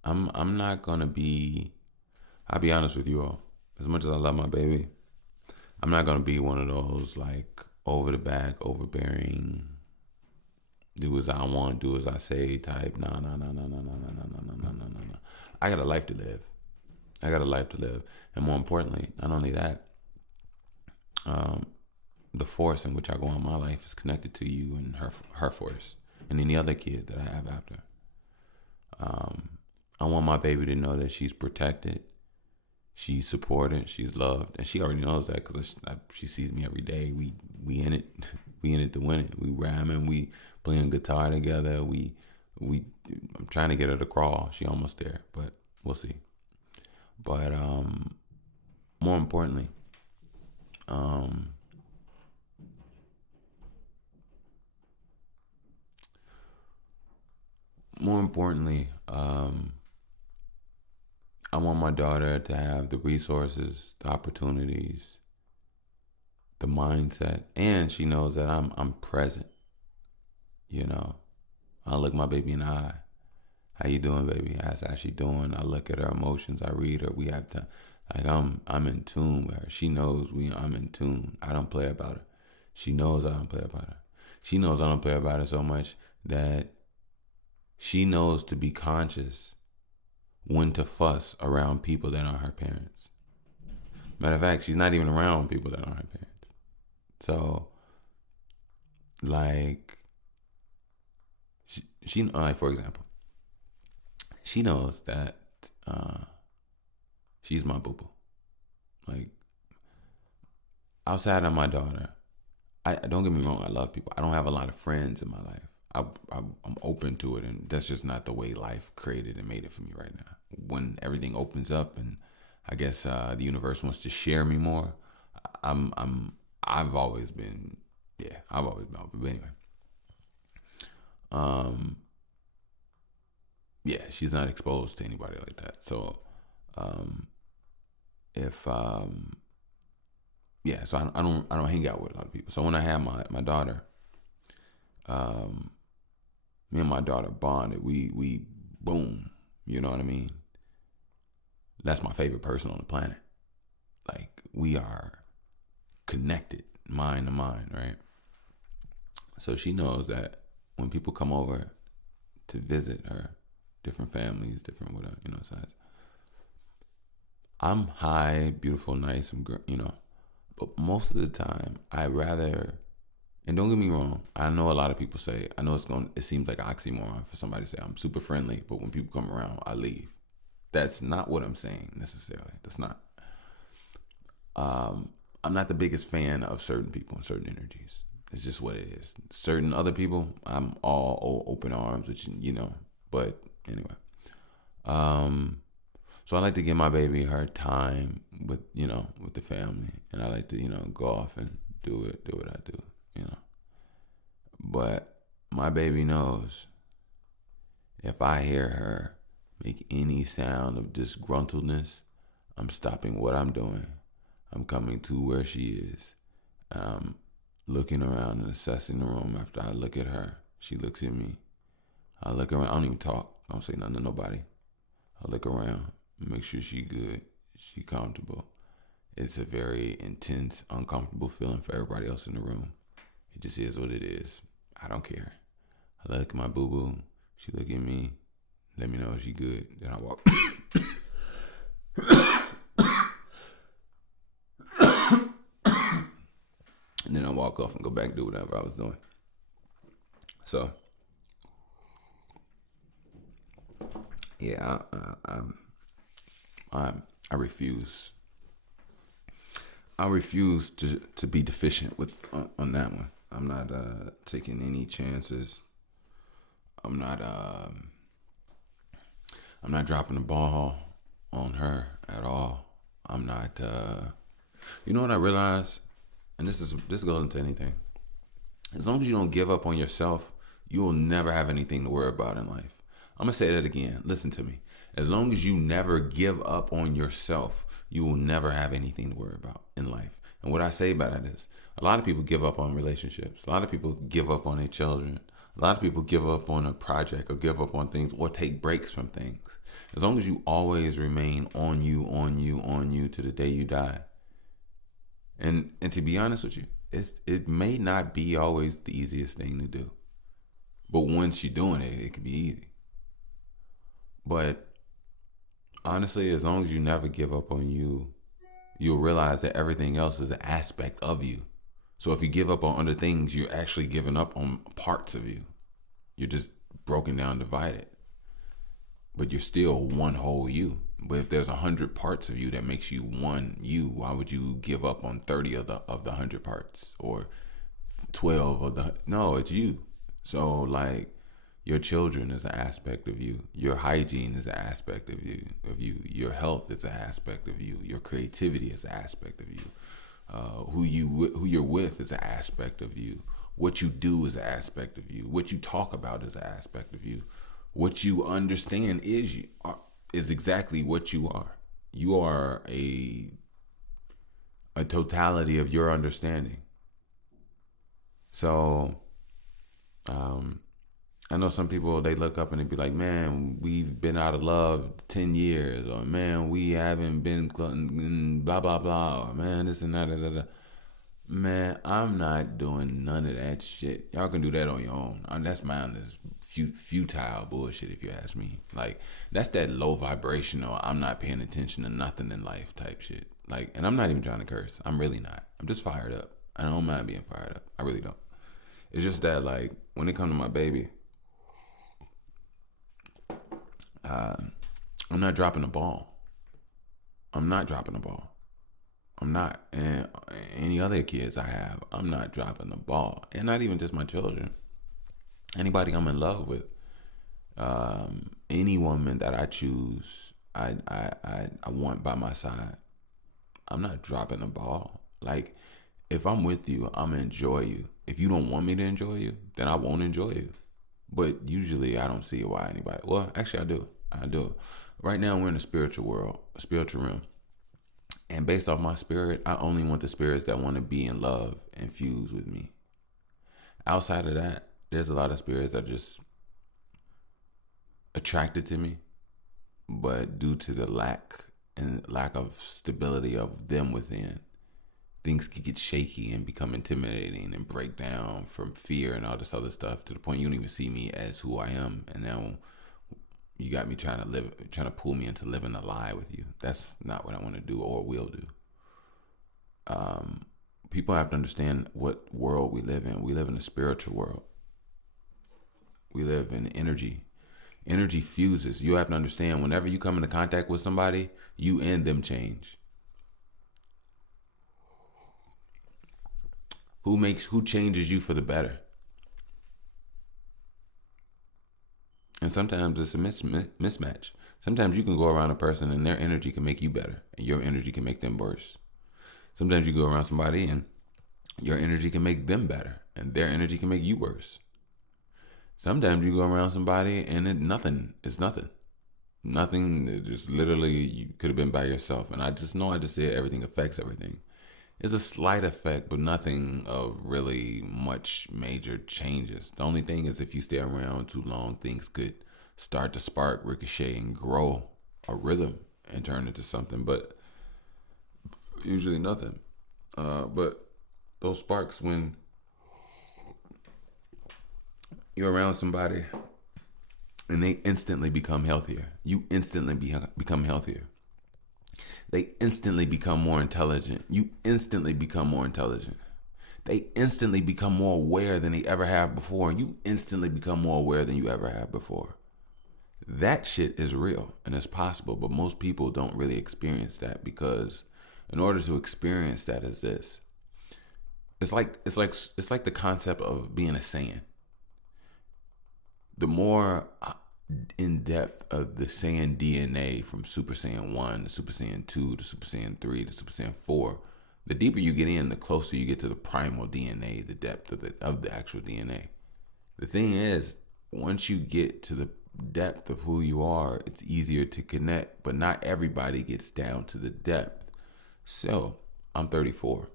I'm not gonna be, I'll be honest with you all. As much as I love my baby, I'm not gonna be one of those like over the back, overbearing, do as I want, do as I say type. No. I got a life to live. And more importantly, not only that, the force in which I go on my life is connected to you and her force. and any other kid that I have after. I want my baby to know that she's protected, she's supported, she's loved, and she already knows that because she sees me every day. We in it, we in it to win it. We ramming, we playing guitar together. I'm trying to get her to crawl. She almost there, but we'll see. But more importantly, I want my daughter to have the resources, the opportunities, the mindset, and she knows that I'm present. You know, I look my baby in the eye. How you doing, baby? I ask how she doing. I look at her emotions. I read her. We have to, like, I'm in tune with her. She knows I'm in tune. I don't play about her. She knows I don't play about her. She knows I don't play about her so much that she knows to be conscious when to fuss around people that aren't her parents. Matter of fact, she's not even around people that aren't her parents. So, like, she like, for example, she knows that she's my boo-boo. Like, outside of my daughter, I don't get me wrong, I love people. I don't have a lot of friends in my life. I'm open to it, and that's just not the way life created and made it for me right now. When everything opens up, and I guess the universe wants to share me more, I've always been open. But anyway, yeah, she's not exposed to anybody like that. So, so I don't hang out with a lot of people. So when I had my daughter, me and my daughter bonded. We boom, you know what I mean? That's my favorite person on the planet. Like, we are connected, mind to mind, right? So she knows that when people come over to visit her, different families, different whatever, size. I'm high, beautiful, nice, but most of the time I rather, and don't get me wrong, I know a lot of people say, it seems like an oxymoron for somebody to say I'm super friendly, but when people come around, I leave. That's not what I'm saying necessarily. That's not. I'm not the biggest fan of certain people and certain energies. It's just what it is. Certain other people, I'm all open arms, which, but anyway. So I like to give my baby her time with the family, and I like to, go off and do what I do, But my baby knows if I hear her make any sound of disgruntledness, I'm stopping what I'm doing. I'm coming to where she is. I'm looking around and assessing the room. After I look at her, she looks at me. I look around. I don't even talk. I don't say nothing to nobody. I look around, make sure she good, she comfortable. It's a very intense, uncomfortable feeling for everybody else in the room. It just is what it is. I don't care. I look at my boo-boo. She look at me. Let me know if she good. Then I walk. And then I walk off and go back and do whatever I was doing. So, yeah, I refuse. I refuse to be deficient on that one. I'm not taking any chances. I'm not dropping the ball on her at all. I'm not. You know what I realized, and this goes into anything. As long as you don't give up on yourself, you will never have anything to worry about in life. I'm gonna say that again. Listen to me. As long as you never give up on yourself, you will never have anything to worry about in life. And what I say by that is, a lot of people give up on relationships. A lot of people give up on their children. A lot of people give up on a project or give up on things or take breaks from things. As long as you always remain on you to the day you die. And to be honest with you, it may not be always the easiest thing to do. But once you're doing it, it can be easy. But honestly, as long as you never give up on you, you'll realize that everything else is an aspect of you. So if you give up on other things, you're actually giving up on parts of you. You're just broken down, divided, but you're still one whole you. But if there's 100 parts of you that makes you one you, why would you give up on 30 of the 100 parts, or 12 of the? No, it's you. So like, your children is an aspect of you. Your hygiene is an aspect of you. Your health is an aspect of you. Your creativity is an aspect of you. Who you're with is an aspect of you. What you do is an aspect of you. What you talk about is an aspect of you. What you understand is exactly what you are. You are a totality of your understanding. So, I know some people, they look up and they be like, man, we've been out of love 10 years, or man, we haven't been blah, blah, blah, or man, this and that, da, da, da. Man, I'm not doing none of that shit. Y'all can do that on your own. That's mindless, futile bullshit, if you ask me. Like, that's that low vibrational, I'm not paying attention to nothing in life type shit. Like, and I'm not even trying to curse. I'm really not. I'm just fired up. I don't mind being fired up. I really don't. It's just that, like, when it comes to my baby, I'm not dropping the ball. I'm not dropping the ball. I'm not. And any other kids I have, I'm not dropping the ball. And not even just my children. Anybody I'm in love with, any woman that I choose, I want by my side. I'm not dropping the ball. Like, if I'm with you, I'm gonna enjoy you. If you don't want me to enjoy you, then I won't enjoy you. But usually I don't see why anybody. Well, actually, I do. I do. Right now, we're in a spiritual world, a spiritual realm. And based off my spirit, I only want the spirits that want to be in love and fuse with me. Outside of that, there's a lot of spirits that are just attracted to me, but due to the lack of stability of them within, things can get shaky and become intimidating and break down from fear and all this other stuff, to the point you don't even see me as who I am. And now you got me trying to pull me into living a lie with you. That's not what I want to do or will do. People have to understand what world we live in. We live in a spiritual world. We live in energy. Energy fuses. You have to understand, whenever you come into contact with somebody, you and them change. Who changes you for the better? And sometimes it's a mismatch. Sometimes you can go around a person and their energy can make you better, and your energy can make them worse. Sometimes you go around somebody and your energy can make them better, and their energy can make you worse. Sometimes you go around somebody and it's nothing. Nothing, just literally, you could have been by yourself. And I just said everything affects everything. It's a slight effect, but nothing of really much major changes. The only thing is, if you stay around too long, things could start to spark, ricochet, and grow a rhythm and turn into something, but usually nothing. But those sparks, when you're around somebody and they instantly become healthier, you instantly become healthier. They instantly become more intelligent. You instantly become more intelligent. They instantly become more aware than they ever have before. And you instantly become more aware than you ever have before. That shit is real and it's possible, but most people don't really experience that, because in order to experience that is this. It's like the concept of being a Saiyan. The more in depth of the Saiyan DNA, from Super Saiyan 1 to Super Saiyan 2 to Super Saiyan 3 to Super Saiyan 4, the deeper you get in, the closer you get to the primal DNA, the depth of the actual DNA. The thing is, once you get to the depth of who you are, it's easier to connect, but not everybody gets down to the depth. So, I'm 34.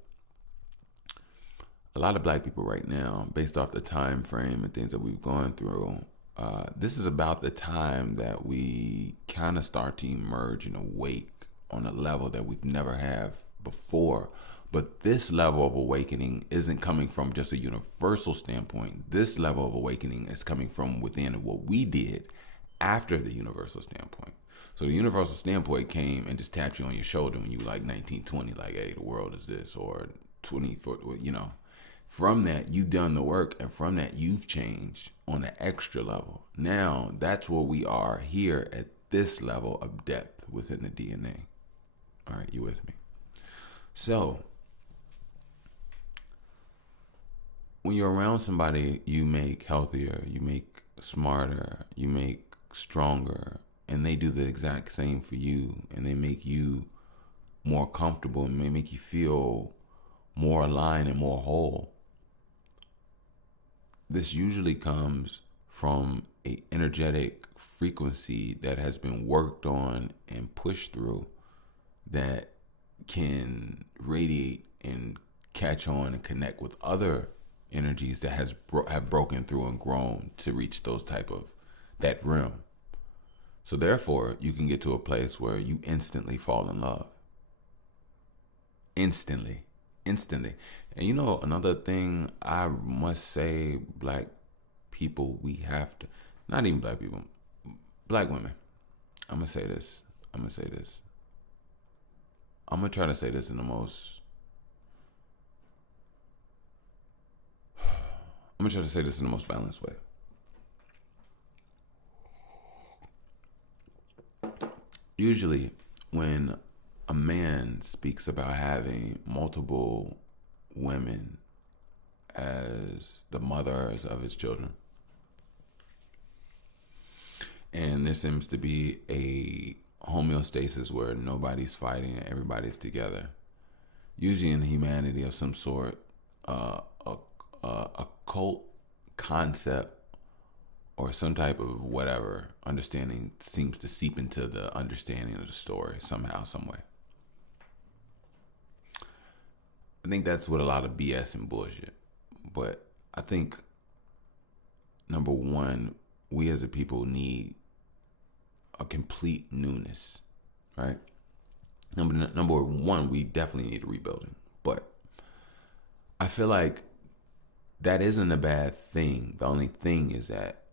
A lot of black people right now, based off the time frame and things that we've gone through, this is about the time that we kind of start to emerge and awake on a level that we've never have before. But this level of awakening isn't coming from just a universal standpoint. This level of awakening is coming from within what we did after the universal standpoint. So the universal standpoint came and just tapped you on your shoulder when you were like 19, 20, like, hey, the world is this, or 24, From that, you've done the work, and from that, you've changed on an extra level. Now, that's where we are here at this level of depth within the DNA. All right, you with me? So, when you're around somebody, you make healthier, you make smarter, you make stronger, and they do the exact same for you, and they make you more comfortable and may make you feel more aligned and more whole. This usually comes from a energetic frequency that has been worked on and pushed through that can radiate and catch on and connect with other energies that have broken through and grown to reach those type of that realm. So therefore, you can get to a place where you instantly fall in love. Instantly. And you know, another thing I must say, black people, we have to, not even black people, black women. I'm going to say this. I'm going to try to say this in the most, balanced way. Usually, when a man speaks about having multiple women as the mothers of his children, and there seems to be a homeostasis where nobody's fighting and everybody's together, usually in humanity of some sort, a cult concept or some type of whatever understanding seems to seep into the understanding of the story somehow, some way. I think that's what a lot of BS and bullshit. But I think, number one, we as a people need a complete newness, right? Number one, we definitely need a rebuilding. But I feel like that isn't a bad thing. The only thing is that,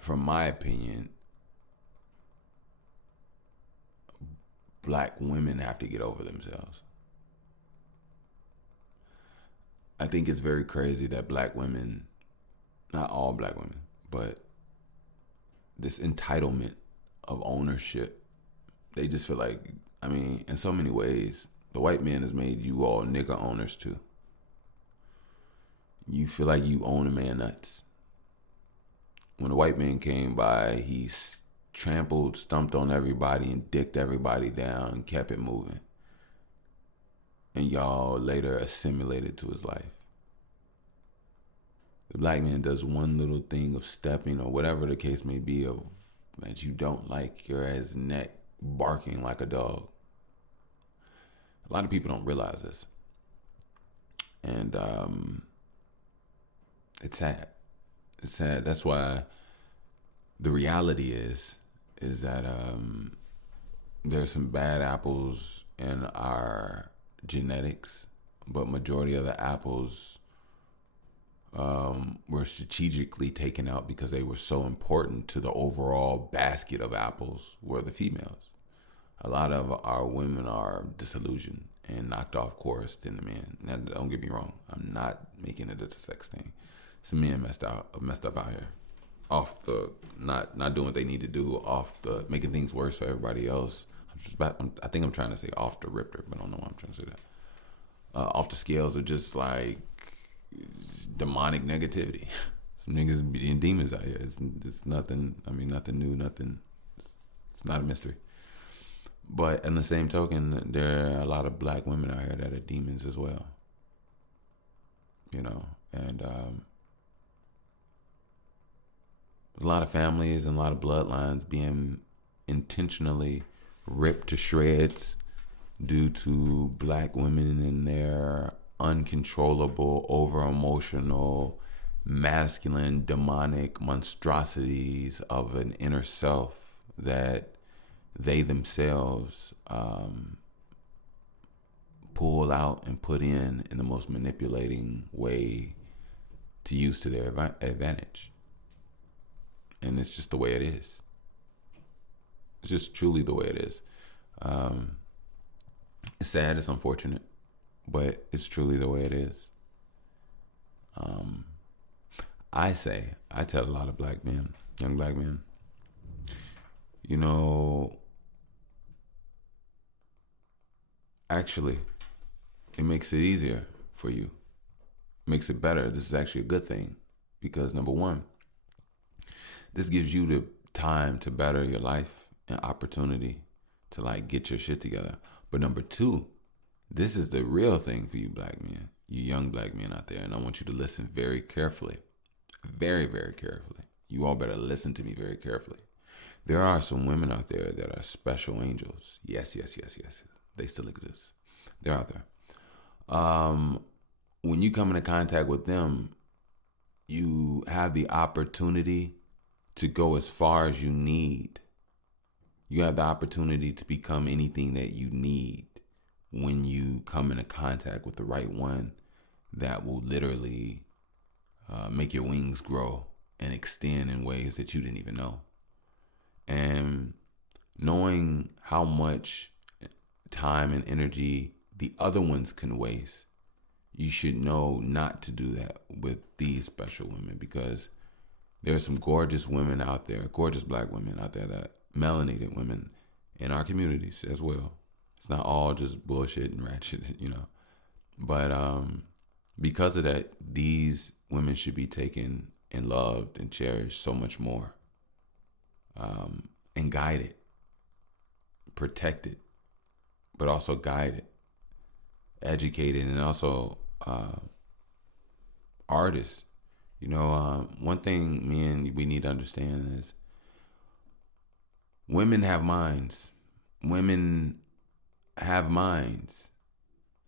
from my opinion, black women have to get over themselves. I think it's very crazy that black women, not all black women, but this entitlement of ownership, they just feel like, I mean, in so many ways, the white man has made you all nigger owners too. You feel like you own a man nuts. When the white man came by, he trampled, stomped on everybody and dicked everybody down and kept it moving. And y'all later assimilated to his life. The black man does one little thing of stepping or whatever the case may be of that you don't like, your ass neck barking like a dog. A lot of people don't realize this. And it's sad. It's sad. That's why the reality is that there's some bad apples in our genetics, but majority of the apples were strategically taken out because they were so important to the overall basket of apples were the females. A lot of our women are disillusioned and knocked off course than the men. Now, don't get me wrong. I'm not making it a sex thing. Some men messed up out here. Off the, not doing what they need to do, off the, making things worse for everybody else. I think I'm trying to say off the ripper, but I don't know why I'm trying to say that. Off the scales are just like demonic negativity. Some niggas being demons out here. It's nothing, I mean, nothing new, nothing. It's not a mystery. But in the same token, there are a lot of black women out here that are demons as well. You know, and a lot of families and a lot of bloodlines being intentionally ripped to shreds due to black women and their uncontrollable, over-emotional, masculine, demonic monstrosities of an inner self that they themselves pull out and put in the most manipulating way to use to their advantage. And it's just the way it is. It's just truly the way it is. It's sad, it's unfortunate, but it's truly the way it is. Um, I tell a lot of black men, young black men, you know, actually, it makes it easier for you. It makes it better. This is actually a good thing because number one, this gives you the time to better your life and opportunity to like get your shit together. But number two, this is the real thing for you black men, you young black men out there, and I want you to listen very carefully. Very, very carefully. You all better listen to me very carefully. There are some women out there that are special angels. Yes, yes, yes, yes. They still exist. They're out there. When you come into contact with them, you have the opportunity to go as far as you need. You have the opportunity to become anything that you need when you come into contact with the right one that will literally make your wings grow and extend in ways that you didn't even know. And knowing how much time and energy the other ones can waste, you should know not to do that with these special women, because there are some gorgeous women out there, gorgeous black women out there, that melanated women in our communities as well. It's not all just bullshit and ratchet, But because of that, these women should be taken and loved and cherished so much more, and guided, protected, but also guided, educated, and also artists. One thing we need to understand is women have minds. Women have minds.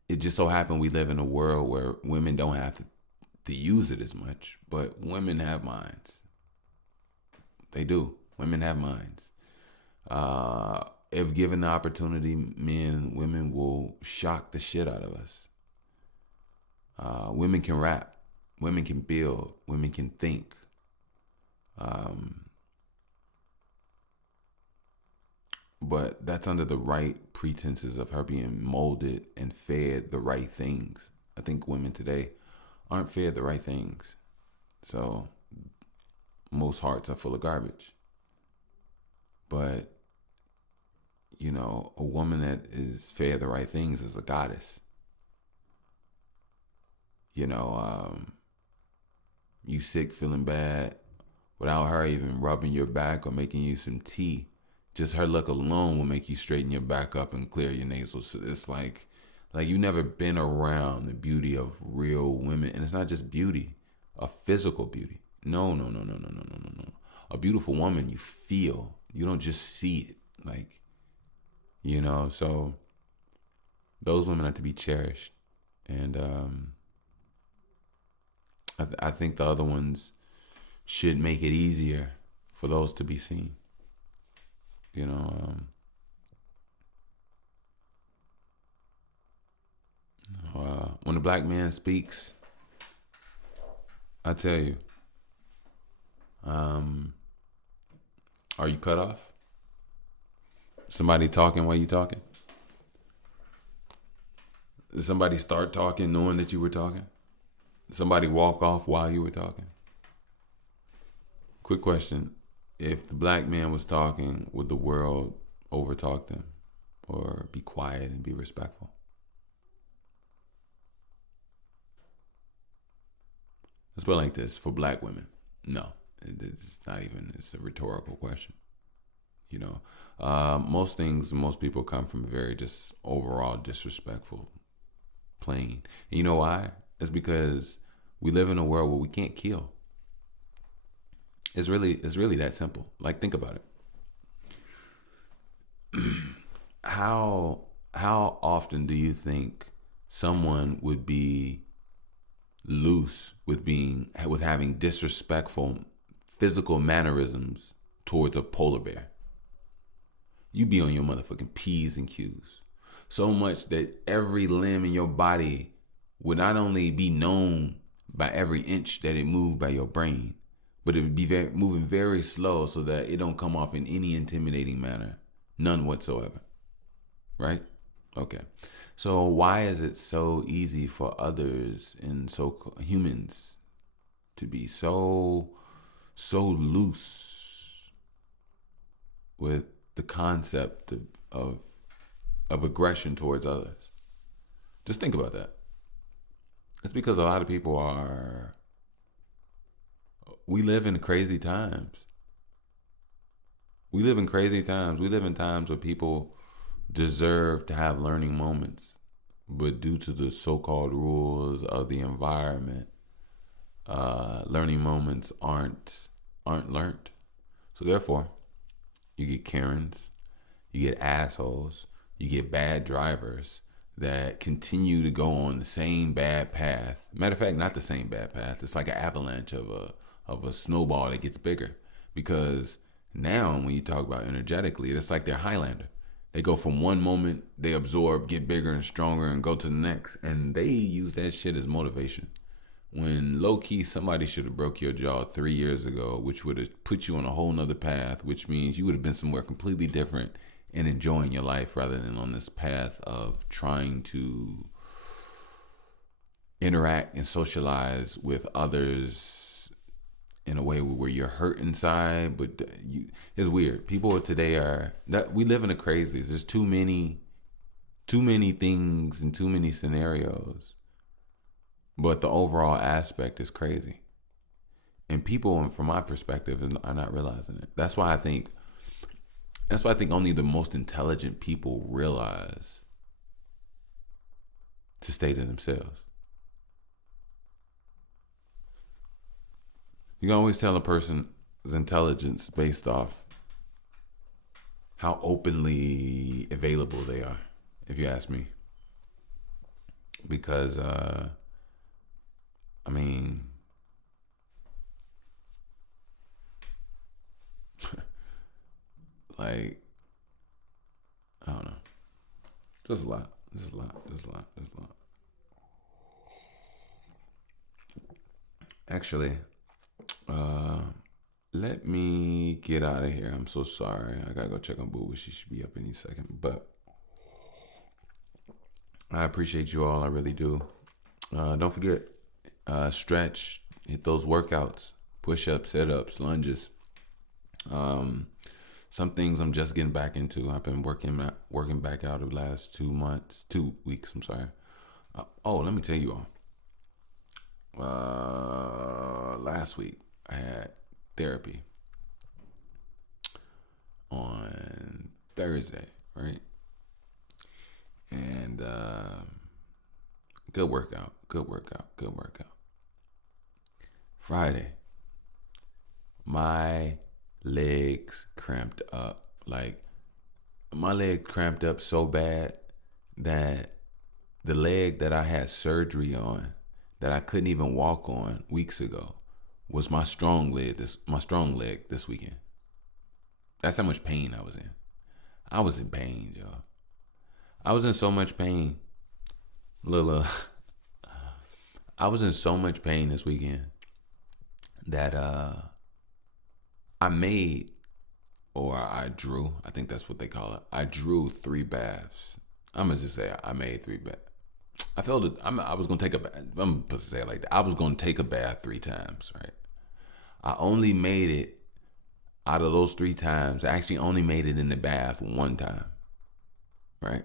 It just so happened we live in a world where women don't have to use it as much, but women have minds. They do. Women have minds. If given the opportunity, women will shock the shit out of us. Women can rap. Women can build. Women can think. But that's under the right pretenses of her being molded and fed the right things. I think women today aren't fed the right things. So most hearts are full of garbage. But, a woman that is fed the right things is a goddess. You sick, feeling bad, without her even rubbing your back or making you some tea. Just her look alone will make you straighten your back up and clear your nasals. So it's like you've never been around the beauty of real women. And it's not just beauty, a physical beauty. No. A beautiful woman you feel. You don't just see it. So those women are to be cherished. And I think the other ones should make it easier for those to be seen. When a black man speaks, I tell you, are you cut off? Somebody talking while you talking? Did somebody start talking knowing that you were talking? Did somebody walk off while you were talking? Quick question. If the black man was talking, would the world overtalk them or be quiet and be respectful? Let's put it like this. For black women, no. It's a rhetorical question. Most people come from a very just overall disrespectful plane. And you know why? It's because we live in a world where we can't kill. It's really that simple. Think about it. How often do you think someone would be loose with having disrespectful physical mannerisms towards a polar bear? You be on your motherfucking P's and Q's so much that every limb in your body would not only be known by every inch that it moved by your brain, but it would be moving very slow so that it don't come off in any intimidating manner. None whatsoever. Right? Okay. So why is it so easy for others and humans to be so loose with the concept of of aggression towards others? Just think about that. It's because a lot of people are. We live in crazy times. We live in crazy times. We live in times where people deserve to have learning moments, but due to the so-called rules of the environment, learning moments aren't learned. So therefore, you get Karens, you get assholes, you get bad drivers that continue to go on the same bad path. Matter of fact, not the same bad path. It's like an avalanche of a snowball that gets bigger. Because now when you talk about energetically, it's like they're Highlander. They go from one moment, they absorb, get bigger and stronger, and go to the next. And they use that shit as motivation. When low key somebody should have broke your jaw 3 years ago, which would have put you on a whole nother path, which means you would have been somewhere completely different and enjoying your life rather than on this path of trying to interact and socialize with others in a way where you're hurt inside. But it's weird. People today we live in a crazies. There's too many things and too many scenarios, but the overall aspect is crazy. And people, from my perspective, are not realizing it. That's why I think only the most intelligent people realize to stay to themselves. You can always tell a person's intelligence based off how openly available they are, if you ask me. Because, I mean, like, I don't know. Just a lot. Actually, let me get out of here. I'm so sorry. I gotta go check on Boo. She should be up any second. But I appreciate you all. I really do. Don't forget, stretch, hit those workouts, push-ups, sit-ups, lunges. Some things I'm just getting back into. I've been working back out the last 2 weeks. I'm sorry. Let me tell you all. Last week I had therapy on Thursday, right? And good workout. Friday, my legs cramped up. Like, my leg cramped up so bad that the leg that I had surgery on, that I couldn't even walk on weeks ago, was my strong leg this weekend. That's how much pain I was in. I was in pain, yo. I was in so much pain. I was in so much pain this weekend that I drew, I think that's what they call it. I drew 3 baths. I'm gonna just say I made 3 baths. I felt it. I was gonna take a bath. I'm supposed to say it like that. I was gonna take a bath 3 times, right? I only made it out of those 3 times. I actually only made it in the bath 1 time, right?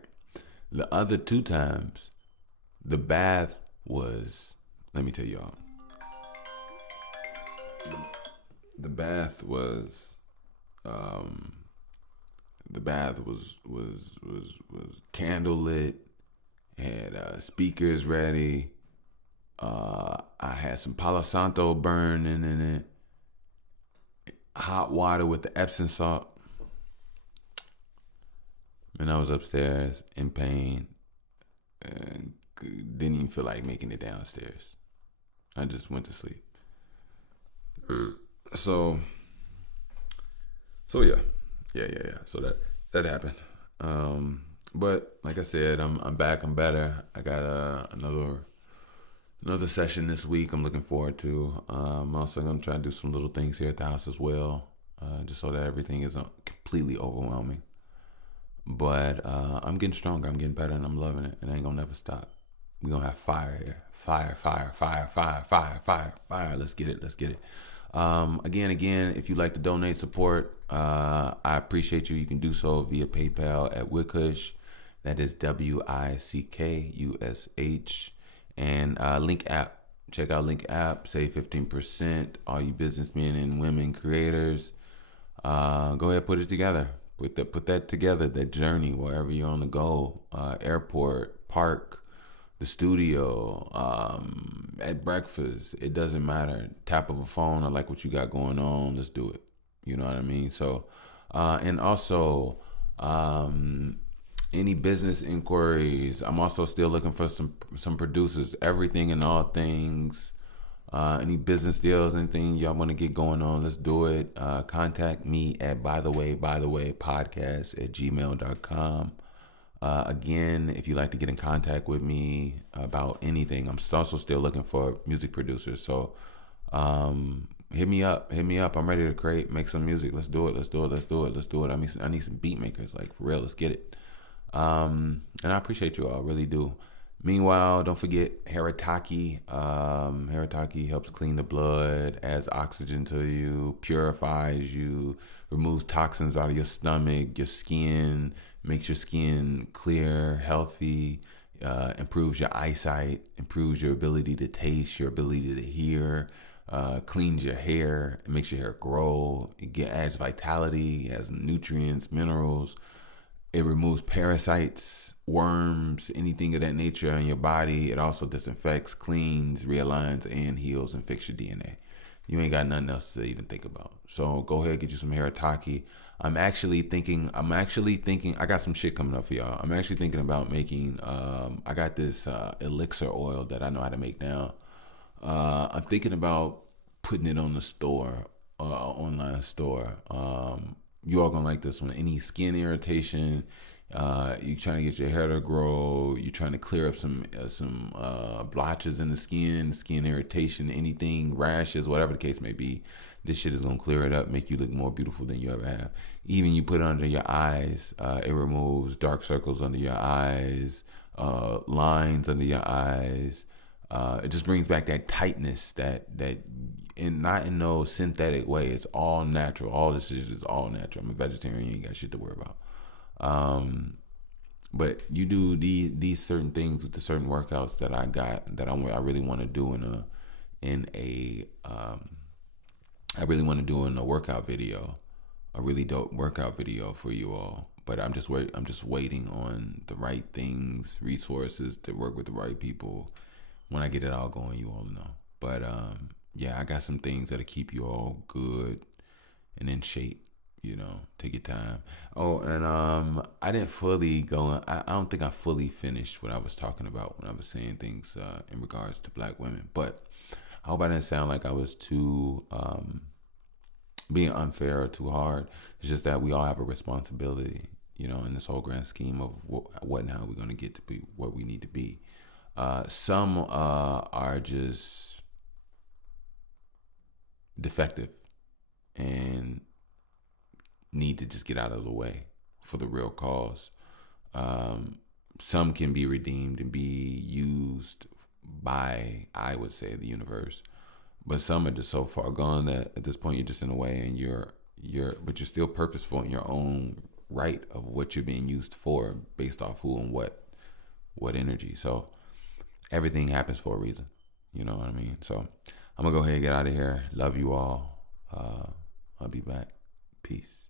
The other 2 times, the bath was. Let me tell y'all. The bath was. The bath was candlelit. Had speakers ready. I had some Palo Santo burning in it. Hot water with the Epsom salt. And I was upstairs in pain and didn't even feel like making it downstairs. I just went to sleep. So yeah. So that happened. But like I said, I'm back. I'm better. I got another session this week. I'm looking forward to. I'm also gonna try to do some little things here at the house as well, just so that everything isn't completely overwhelming. But I'm getting stronger. I'm getting better, and I'm loving it. And I ain't gonna never stop. We gonna have fire here. Fire, fire, fire, fire, fire, fire, fire. Let's get it. Let's get it. Again, if you'd like to donate support, I appreciate you. You can do so via PayPal at Wickush. That is WICKUSH. And Link App. Check out Link App. Save 15%. All you businessmen and women creators. Go ahead, put it together. Put that together. That journey wherever you're on the go. Airport, park, the studio, at breakfast. It doesn't matter. Tap of a phone. I like what you got going on. Let's do it. You know what I mean? So, and also, any business inquiries. I'm also still looking for some producers. Everything and all things. Any business deals, anything y'all want to get going on, let's do it. Contact me at by the way podcast at gmail.com. Again, if you'd like to get in contact with me about anything, I'm also still looking for music producers. So hit me up. I'm ready to make some music. Let's do it. I need some beat makers, like for real. Let's get it. And I appreciate you all, I really do. Meanwhile, don't forget Harataki. Harataki helps clean the blood, adds oxygen to you, purifies you, removes toxins out of your stomach, your skin, makes your skin clear, healthy, improves your eyesight, improves your ability to taste, your ability to hear, cleans your hair, it makes your hair grow, adds vitality, has nutrients, minerals. It removes parasites, worms, anything of that nature in your body. It also disinfects, cleans, realigns, and heals and fixes your DNA. You ain't got nothing else to even think about. So go ahead, get you some Harataki. I'm actually thinking, I got some shit coming up for y'all. I'm actually thinking about making, I got this elixir oil that I know how to make now. I'm thinking about putting it on the store, online store. You all gonna like this one. Any skin irritation, you trying to get your hair to grow, you trying to clear up some blotches in the skin irritation, anything, rashes, whatever the case may be. This shit is gonna clear it up, make you look more beautiful than you ever have. Even you put it under your eyes, it removes dark circles under your eyes, lines under your eyes. It just brings back that tightness that and not in no synthetic way. It's all natural. All this shit is all natural. I'm a vegetarian. You ain't got shit to worry about. But you do these certain things with the certain workouts that I got that I really want to do I really want to do in a workout video, a really dope workout video for you all. But I'm just waiting on the right things, resources to work with the right people. When I get it all going, you all know. But yeah, I got some things that'll keep you all good and in shape. You know, take your time. Oh, and I didn't fully go. I don't think I fully finished what I was talking about when I was saying things in regards to Black women. But I hope I didn't sound like I was too being unfair or too hard. It's just that we all have a responsibility, you know, in this whole grand scheme of what and how we're going to get to be what we need to be. Some are just defective and need to just get out of the way for the real cause. Some can be redeemed and be used by, I would say, the universe. But some are just so far gone that at this point you're just in a way, and but you're still purposeful in your own right of what you're being used for, based off who and what energy. So everything happens for a reason. You know what I mean? So I'm gonna go ahead and get out of here. Love you all. I'll be back. Peace.